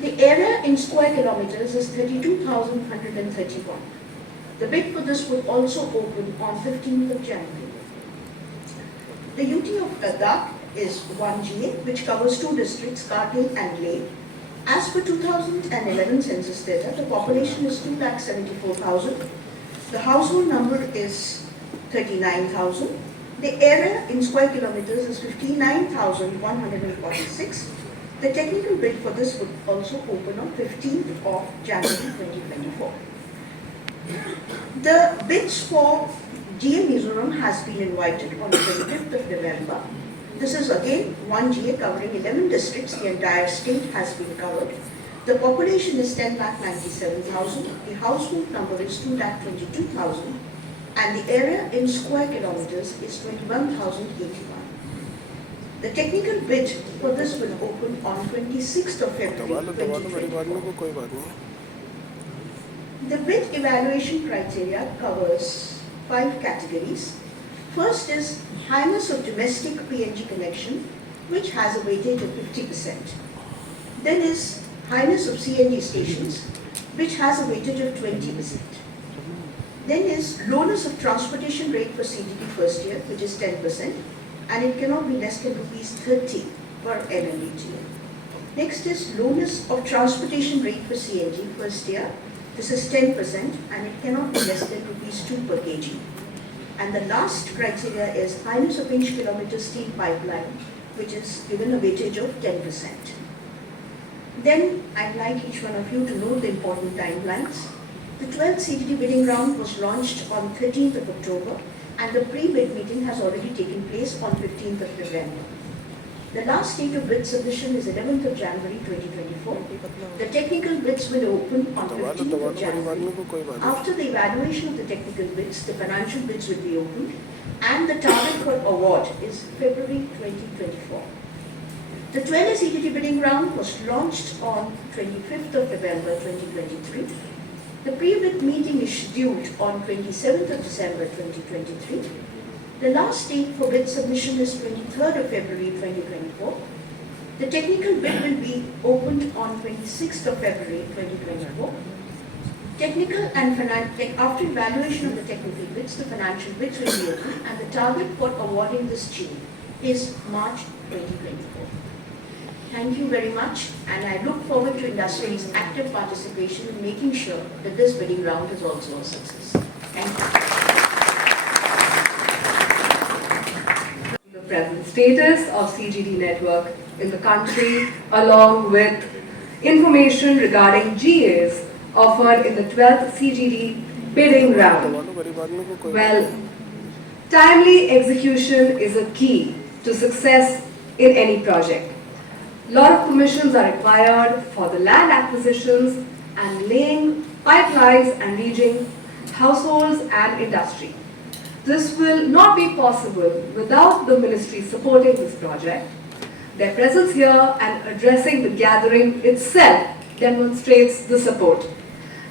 The area in square kilometers is 32,131. The bid for this would also open on 15th of January. The UT of Ladakh is 1 GA, which covers 2 districts, Kargil and Leh. As per 2011 census data, the population is 2,74,000. The household number is 39,000. The area in square kilometers is 59,146. The technical bid for this would also open on 15th of January 2024. The bids for GA Mizoram has been invited on the 25th of November. This is again 1 GA covering 11 districts. The entire state has been covered. The population is 10,97,000. The household number is 2,22,000. And the area in square kilometers is 21,081. The technical bid for this will open on 26th of February 2024. The bid evaluation criteria covers 5 categories. First is highness of domestic PNG connection, which has a weightage of 50%. Then is highness of CNG stations, which has a weightage of 20%. Then is lowness of transportation rate for CGD first year, which is 10%, and it cannot be less than ₹30 per MMBTU. Next is lowness of transportation rate for CNG first year. This is 10%, and it cannot be less than ₹2 per kg. And the last criteria is highness of inch kilometer steel pipeline, which is given a weightage of 10%. Then I'd like each one of you to note the important timelines. The 12th CGD bidding round was launched on 13th of October, and the pre-bid meeting has already taken place on 15th of November. The last date of bid submission is 11th of January 2024. The technical bids will open on 15th of January. After the evaluation of the technical bids, the financial bids will be opened, and the target for award is February 2024. The 12th CGD bidding round was launched on 25th of November 2023. The pre-bid meeting is scheduled on 27th of December 2023. The last date for bid submission is 23rd of February 2024. The technical bid will be opened on 26th of February 2024. Technical and after evaluation of the technical bids, the financial bids will be opened, and the target for awarding this scheme is March 2024. Thank you very much, and I look forward to industry's active participation in making sure that this bidding round is also a success. Thank you. The present status of CGD network in the country, along with information regarding GAs offered in the 12th CGD bidding round. Well, timely execution is a key to success in any project. Lot of permissions are required for the land acquisitions and laying pipelines and reaching households and industry. This will not be possible without the ministry supporting this project. Their presence here and addressing the gathering itself demonstrates the support.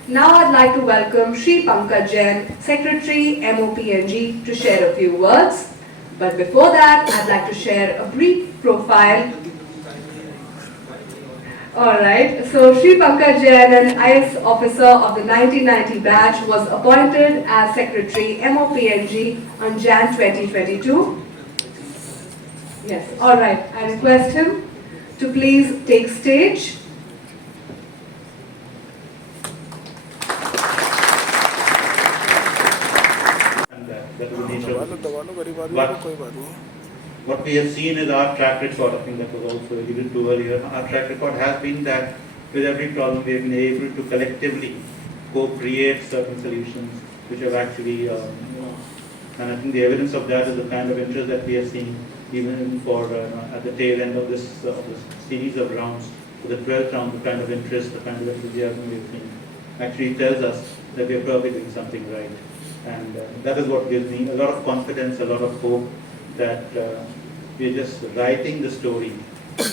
Now I'd like to welcome Shri Pankaj Jain, Secretary MoPNG, to share a few words. But before that, I'd like to share a brief profile. Alright, so Shri Pankaj Jain, an IS officer of the 1990 batch, was appointed as Secretary MoPNG on Jan 2022. Yes, alright, I request him to please take stage. That is the nature of it. What we have seen is our track record. I think that was also alluded to earlier. Our track record has been that with every problem we have been able to collectively co-create certain solutions which have actually, and I think the evidence of that is the kind of interest that we are seeing even for at the tail end of this series of rounds. For the 12th round, the kind of interest, the kind of enthusiasm we are seeing actually tells us that we are probably doing something right. And that is what gives me a lot of confidence, a lot of hope that we are just writing the story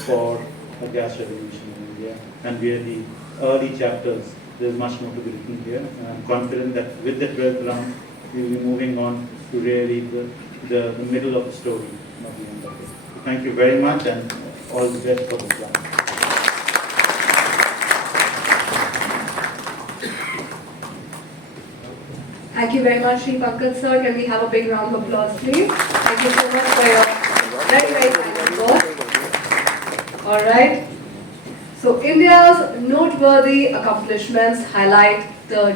for a gas revolution in India. And we are the early chapters. There's much more to be written here. And I'm confident that with the 12th round, we will be moving on to really the middle of the story, not the end of it. So thank you very much, and all the best for this round. Thank you very much, Shri Pankaj sir. Can we have a big round of applause, please? Thank you so much for your very, very kind work. All right. So India's noteworthy accomplishments highlight the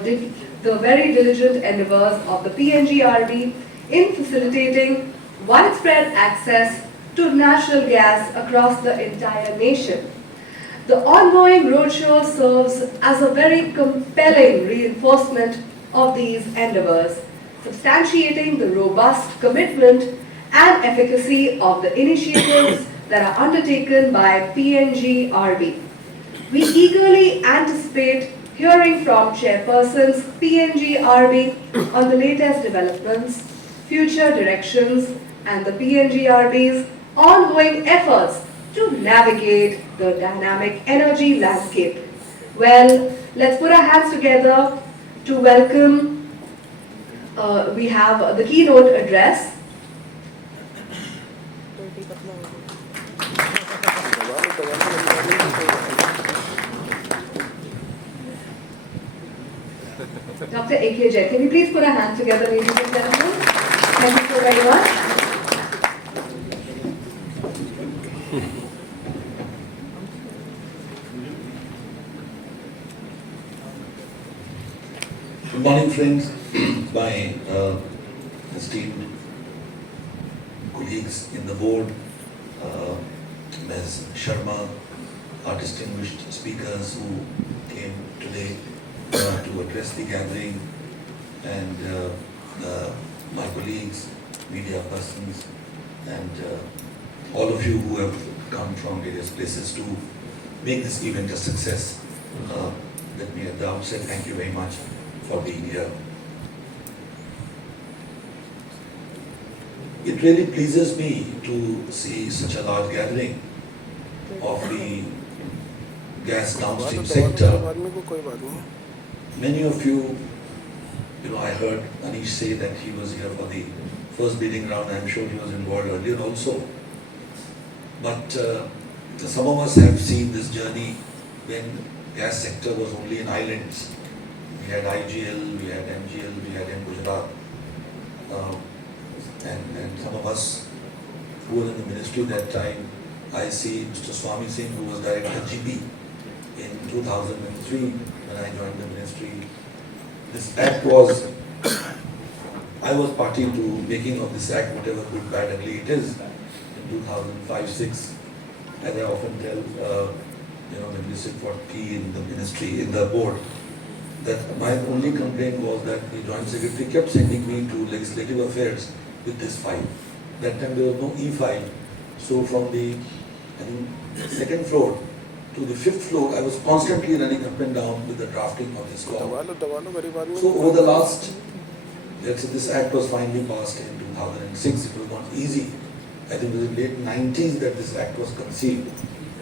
very diligent endeavors of the PNGRB in facilitating widespread access to natural gas across the entire nation. The ongoing roadshow serves as a very compelling reinforcement of these endeavors, substantiating the robust commitment and efficacy of the initiatives that are undertaken by PNGRB. We eagerly anticipate hearing from Chairpersons PNGRB on the latest developments, future directions, and the PNGRB's ongoing efforts to navigate the dynamic energy landscape. Well, let's put our hands together to welcome, we have the keynote address. Dr. A.K. Jain, can you please put our hands together, ladies and gentlemen? Thank you so very much. Good morning, friends. My esteemed colleagues in the board, Ms. Sharma, our distinguished speakers who came today to address the gathering, and my colleagues, media persons, and all of you who have come from various places to make this event a success. Let me at the outset thank you very much for being here. It really pleases me to see such a large gathering of the gas downstream sector. Many of you, I heard Anish say that he was here for the first bidding round. I'm sure he was involved earlier also. But some of us have seen this journey when gas sector was only in islands. We had IGL, we had MGL, we had in Gujarat. And some of us who were in the ministry that time, I see Mr. Swami Singh, who was Director GB in 2003 when I joined the ministry. This act was, I was party to making of this act, whatever good, bad, ugly it is, in 2005-06. As I often tell, the ministry for key in the ministry, in the board, that my only complaint was that the Joint Secretary kept sending me to legislative affairs with this file. That time there was no e-file. So from the second floor to the fifth floor, I was constantly running up and down with the drafting of this law. So over the last, let's say this act was finally passed in 2006, it was not easy. I think it was in the late 90s that this act was conceived.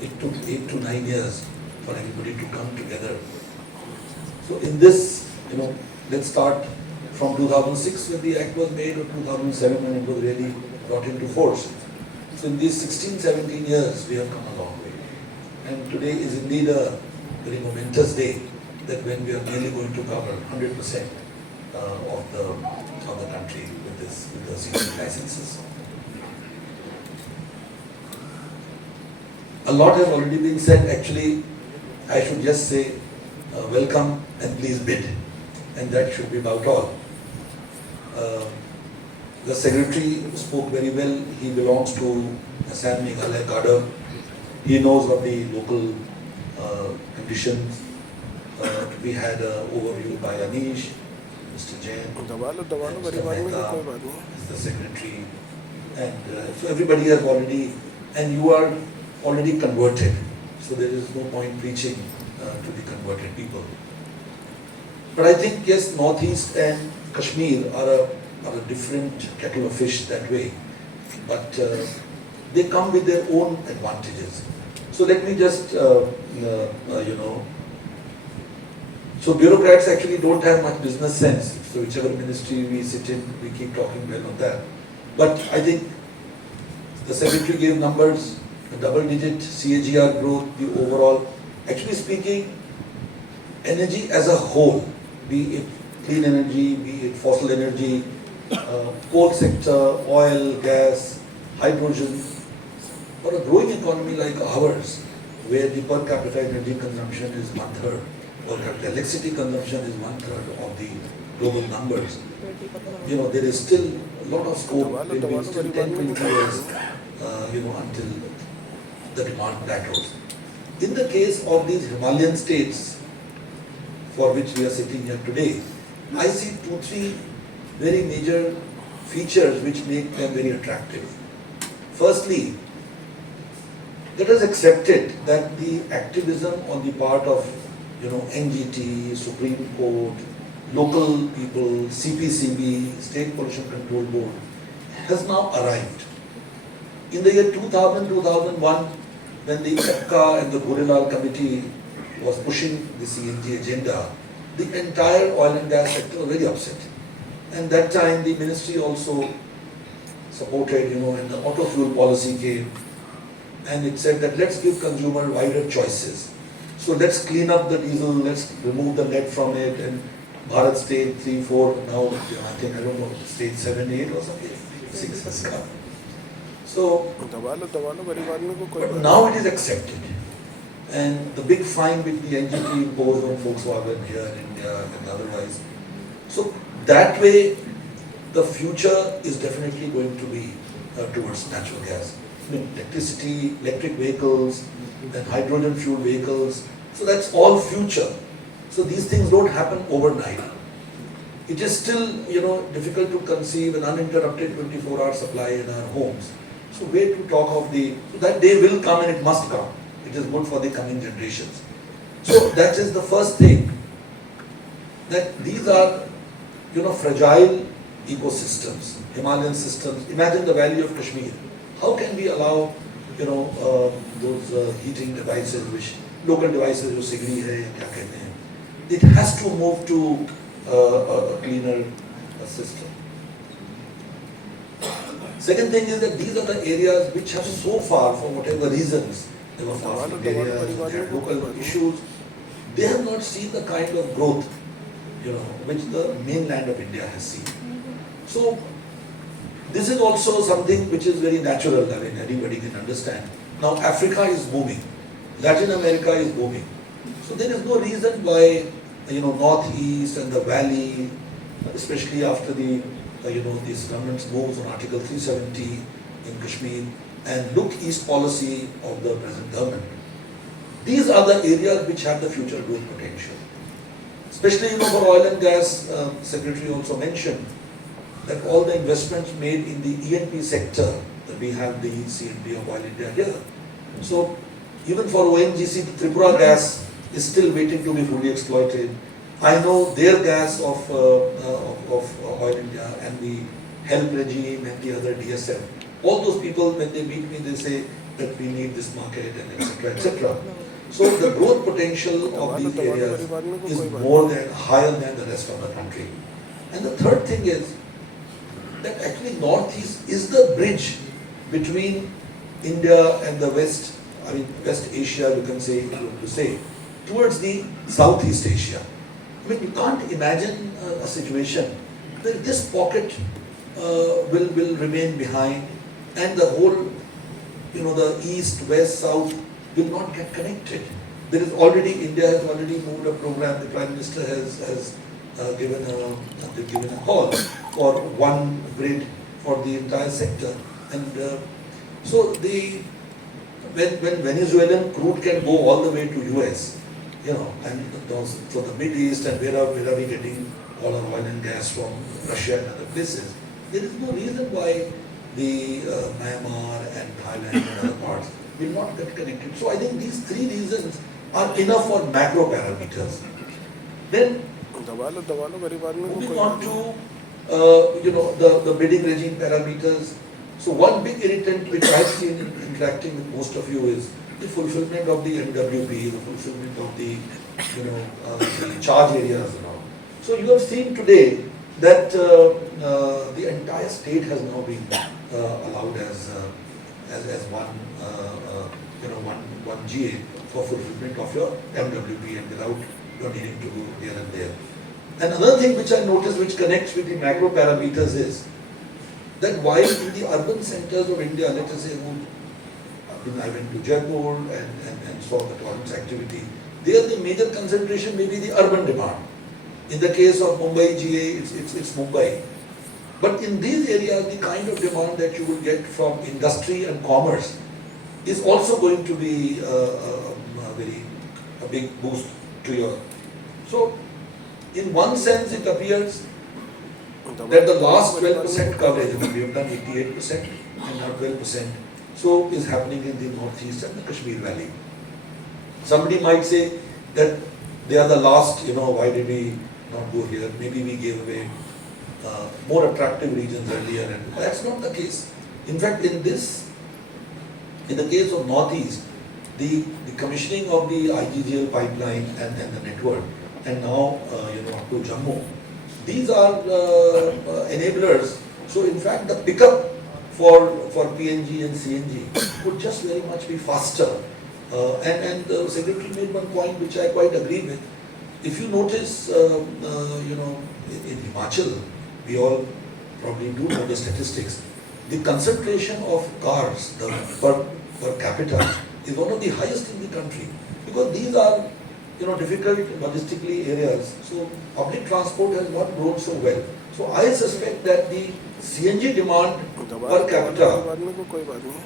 It took 8 to 9 years for everybody to come together. So in this, let's start from 2006 when the act was made, or 2007 when it was really brought into force. So in these 16, 17 years, we have come a long way. And today is indeed a very momentous day, that when we are nearly going to cover 100% of the country with the CGD licenses. A lot has already been said. Actually, I should just say welcome and please bid, and that should be about all. The secretary spoke very well. He belongs to Assam Meghalaya cadre. He knows of the local conditions. We had an overview by Anish, Mr. Jain, Mr. Mehta, the secretary, and so everybody has already, and you are already converted. So there is no point preaching to the converted people. But I think, yes, Northeast and Kashmir are a different kettle of fish that way. But they come with their own advantages. So let me just, so bureaucrats actually don't have much business sense. So whichever ministry we sit in, we keep talking well on that. But I think the secretary gave numbers, the double-digit CAGR growth, the overall. Actually speaking, energy as a whole, be it clean energy, be it fossil energy, coal sector, oil, gas, hydrogen, for a growing economy like ours, where the per capita energy consumption is 1/3, per capita electricity consumption is 1/3 of the global numbers, there is still a lot of scope, maybe still 10-20 years, until the demand plateaus. In the case of these Himalayan states, for which we are sitting here today, I see 2-3 very major features which make them very attractive. Firstly, let us accept it that the activism on the part of NGT, Supreme Court, local people, CPCB, State Pollution Control Board, has now arrived. In the year 2000-2001, when the EPCA and the Gurelal Committee was pushing the CNG agenda, the entire oil and gas sector was very upset. And that time the ministry also supported, and the auto fuel policy came, and it said that let's give consumer wider choices. So let's clean up the diesel, let's remove the lead from it, and Bharat stage 3, 4, now I think, I don't know, stage 7, 8 or something, 6 has come. So, now it is accepted. And the big fine which the NGT imposed on Volkswagen here in India and otherwise. So that way, the future is definitely going to be towards natural gas. I mean, electricity, electric vehicles, and hydrogen fuel vehicles. So that's all future. So these things don't happen overnight. It is still, difficult to conceive an uninterrupted 24-hour supply in our homes. So where to talk of that day will come and it must come. It is good for the coming generations. So that is the first thing, that these are, fragile ecosystems, Himalayan systems. Imagine the valley of Kashmir. How can we allow, those heating devices, which local devices, जो सिगड़ी है या क्या कहते हैं, it has to move to a cleaner system. Second thing is that these are the areas which have so far, for whatever reasons, they were far from areas, they had local issues, they have not seen the kind of growth, which the mainland of India has seen. So this is also something which is very natural. I mean, anybody can understand. Now Africa is booming, Latin America is booming. So there is no reason why, Northeast and the Valley, especially after this government's moves on Article 370 in Kashmir and Look East policy of the present government. These are the areas which have the future growth potential. Especially, for oil and gas, Secretary also mentioned that all the investments made in the E&P sector, that we have the CMD of Oil India here. So even for ONGC, the Tripura gas is still waiting to be fully exploited. I know their gas of Oil India and the HELP regime and the other DSM. All those people, when they meet me, they say that we need this market and etc. etc. So the growth potential of these areas is higher than the rest of the country. And the third thing is that actually Northeast is the bridge between India and the West, I mean West Asia, you can say, towards the Southeast Asia. I mean, you can't imagine a situation where this pocket will remain behind and the whole, the East, West, South will not get connected. There is already, India has already moved a program, the Prime Minister has given a call for one grid for the entire sector. And so when Venezuelan crude can go all the way to US, and those for the Mid East, and where are we getting all our oil and gas from Russia and other places, there is no reason why the Myanmar and Thailand and other parts will not get connected. So I think these three reasons are enough for macro parameters. Then moving on to the bidding regime parameters. So one big irritant which I've seen in interacting with most of you is the fulfillment of the MWP, the fulfillment of the the charge areas and all. So you have seen today that the entire state has now been allowed as one GA for fulfillment of your MWP and without your needing to go here and there. And another thing which I noticed which connects with the macro parameters is that while in the urban centers of India, let us say, I went to Jaipur and saw the tourist activity, there the major concentration may be the urban demand. In the case of Mumbai GA, it's Mumbai. But in these areas, the kind of demand that you will get from industry and commerce is also going to be a big boost to your. So, in one sense, it appears that the last 12% coverage, we have done 88% and now 12%, so is happening in the Northeast and the Kashmir Valley. Somebody might say that they are the last, why did we not go here? Maybe we gave away more attractive regions earlier, and that's not the case. In fact, in the case of Northeast, the commissioning of the IGGL pipeline and the network, and now up to Jammu, these are enablers. So in fact, the pickup for PNG and CNG could just very much be faster. And the Secretary made one point which I quite agree with. If you notice, in Himachal, we all probably do know the statistics. The concentration of cars per capita is one of the highest in the country, because these are difficult logistically areas. So public transport has not grown so well. So I suspect that the CNG demand per capita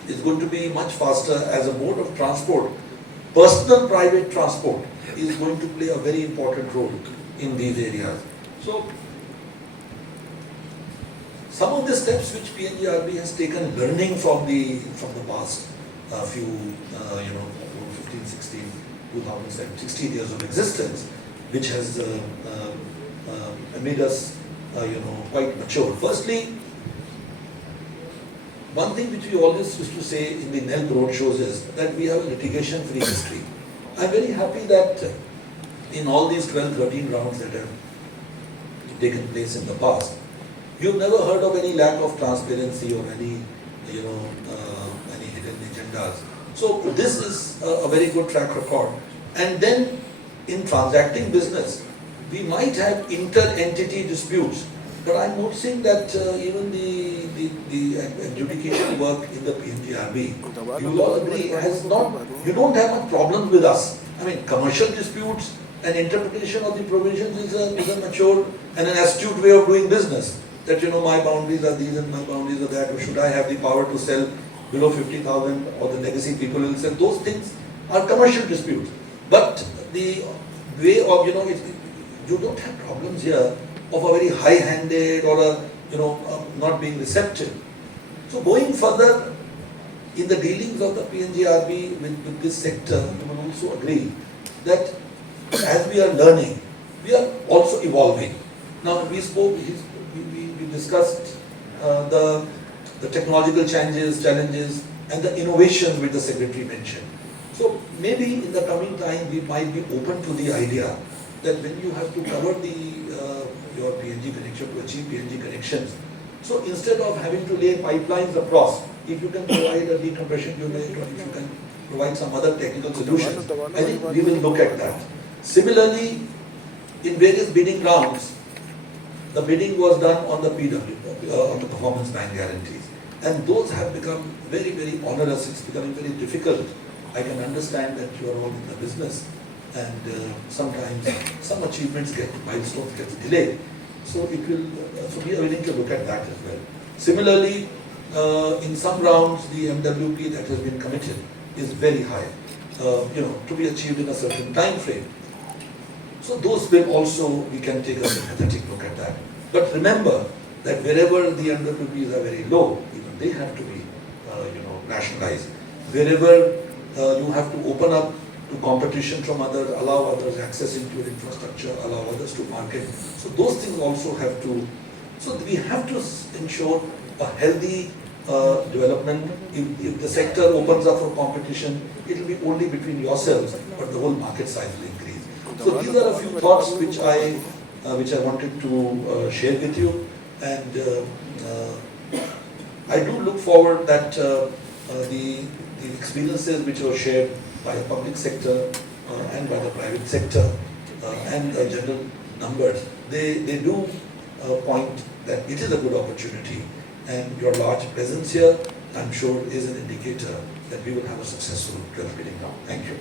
is going to be much faster as a mode of transport. Personal private transport is going to play a very important role in these areas. So some of the steps which PNGRB has taken, learning from the past few 15, 16, 2007, 16 years of existence, which has made us quite mature. Firstly, one thing which we always used to say in the NELP roadshows is that we have a litigation-free history. I'm very happy that in all these 12, 13 rounds that have taken place in the past, you've never heard of any lack of transparency or any, any hidden agendas. So this is a very good track record. And then in transacting business, we might have inter-entity disputes, but I'm noticing that even the adjudication work in the PNGRB, you will all agree, you don't have much problem with us. I mean, commercial disputes and interpretation of the provisions is a mature and an astute way of doing business. That my boundaries are these and my boundaries are that, or should I have the power to sell below 50,000, or the legacy people will sell. Those things are commercial disputes. But the way of, you don't have problems here of a very high-handed or not being receptive. So going further in the dealings of the PNGRB with this sector, you will also agree that as we are learning, we are also evolving. Now we discussed the technological challenges and the innovations which the Secretary mentioned. So maybe in the coming time we might be open to the idea that when you have to cover your PNG connection to achieve PNG connections, so instead of having to lay pipelines across, if you can provide a decompression unit or if you can provide some other technical solutions, I think we will look at that. Similarly, in various bidding rounds, the bidding was done on the PW, on the performance bank guarantees. And those have become very, very onerous. It's becoming very difficult. I can understand that you are all in the business and sometimes some achievements milestones get delayed. So so we are willing to look at that as well. Similarly, in some rounds, the MWP that has been committed is very high, to be achieved in a certain time frame. So those will also, we can take a sympathetic look at that. But remember that wherever the MWPs are very low, even they have to be, rationalized. Wherever you have to open up to competition from others, allow others access into your infrastructure, allow others to market. So those things also have to, so we have to ensure a healthy development. If the sector opens up for competition, it will be only between yourselves, but the whole market size will increase. So these are a few thoughts which I wanted to share with you, and I do look forward that the experiences which were shared by the public sector and by the private sector and the general numbers, they do point that it is a good opportunity, and your large presence here, I'm sure, is an indicator that we will have a successful 12th bidding round. Thank you.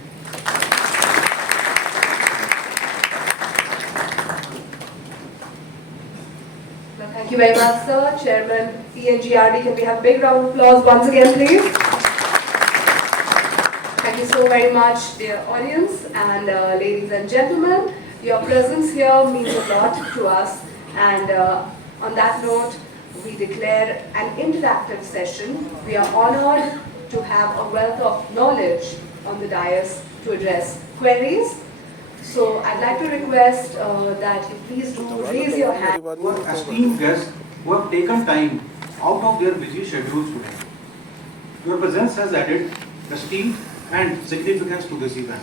Thank you very much, sir. Chairman PNGRB, can we have a big round of applause once again, please? Thank you so very much, dear audience and ladies and gentlemen. Your presence here means a lot to us, and on that note, we declare an interactive session. We are honored to have a wealth of knowledge on the dais to address queries. So I'd like to request that you please do raise your hand. Our esteemed guests who have taken time out of their busy schedules today. Your presence has added esteem and significance to this event.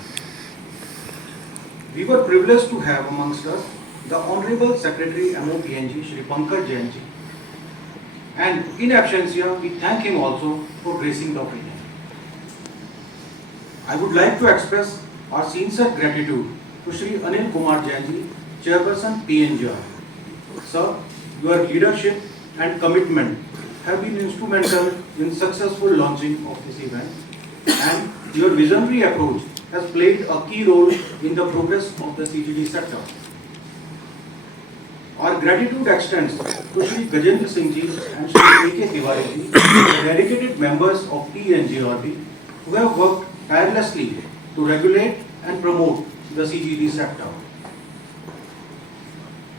We were privileged to have amongst us the Honorable Secretary MoPNG, Shri Pankaj Jain. And in absentia, we thank him also for gracing the occasion. I would like to express our sincere gratitude to Shri Anil Kumar Jain, Chairperson PNGRB. Sir, your leadership and commitment have been instrumental in successful launching of this event, and your visionary approach has played a key role in the progress of the CGD sector. Our gratitude extends to Shri Gajendra Singh Ji and Shri A.K. Tiwari Ji, the dedicated members of PNGRB, who have worked tirelessly to regulate and promote the CGD sector.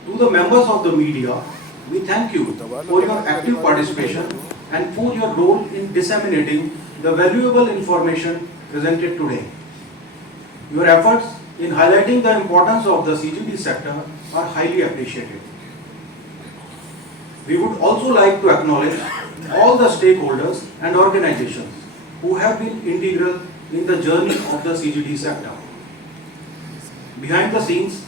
To the members of the media, we thank you for your active participation and for your role in disseminating the valuable information presented today. Your efforts in highlighting the importance of the CGD sector are highly appreciated. We would also like to acknowledge all the stakeholders and organizations who have been integral in the journey of the CGD sector. Behind the scenes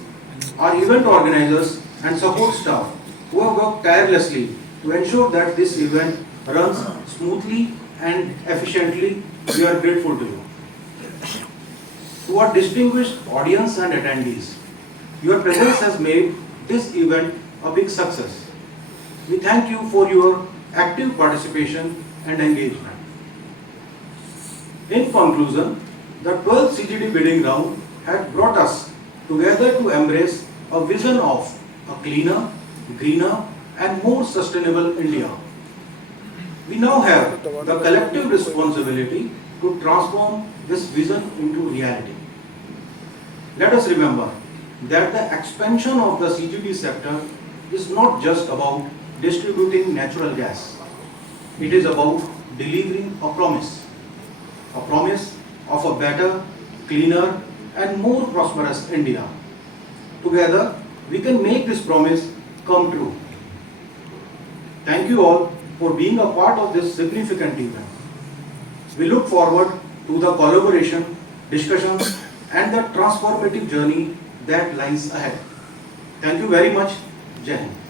are event organizers and support staff who have worked tirelessly to ensure that this event runs smoothly and efficiently. We are grateful to you. To our distinguished audience and attendees, your presence has made this event a big success. We thank you for your active participation and engagement. In conclusion, the 12th CGD Bidding Round had brought us together to embrace a vision of a cleaner, greener and more sustainable India. We now have the collective responsibility to transform this vision into reality. Let us remember that the expansion of the CGD sector is not just about distributing natural gas. It is about delivering a promise of a better, cleaner and more prosperous India. Together, we can make this promise come true. Thank you all for being a part of this significant event. We look forward to the collaboration, discussions and the transformative journey that lies ahead. Thank you very much. Jai Hind.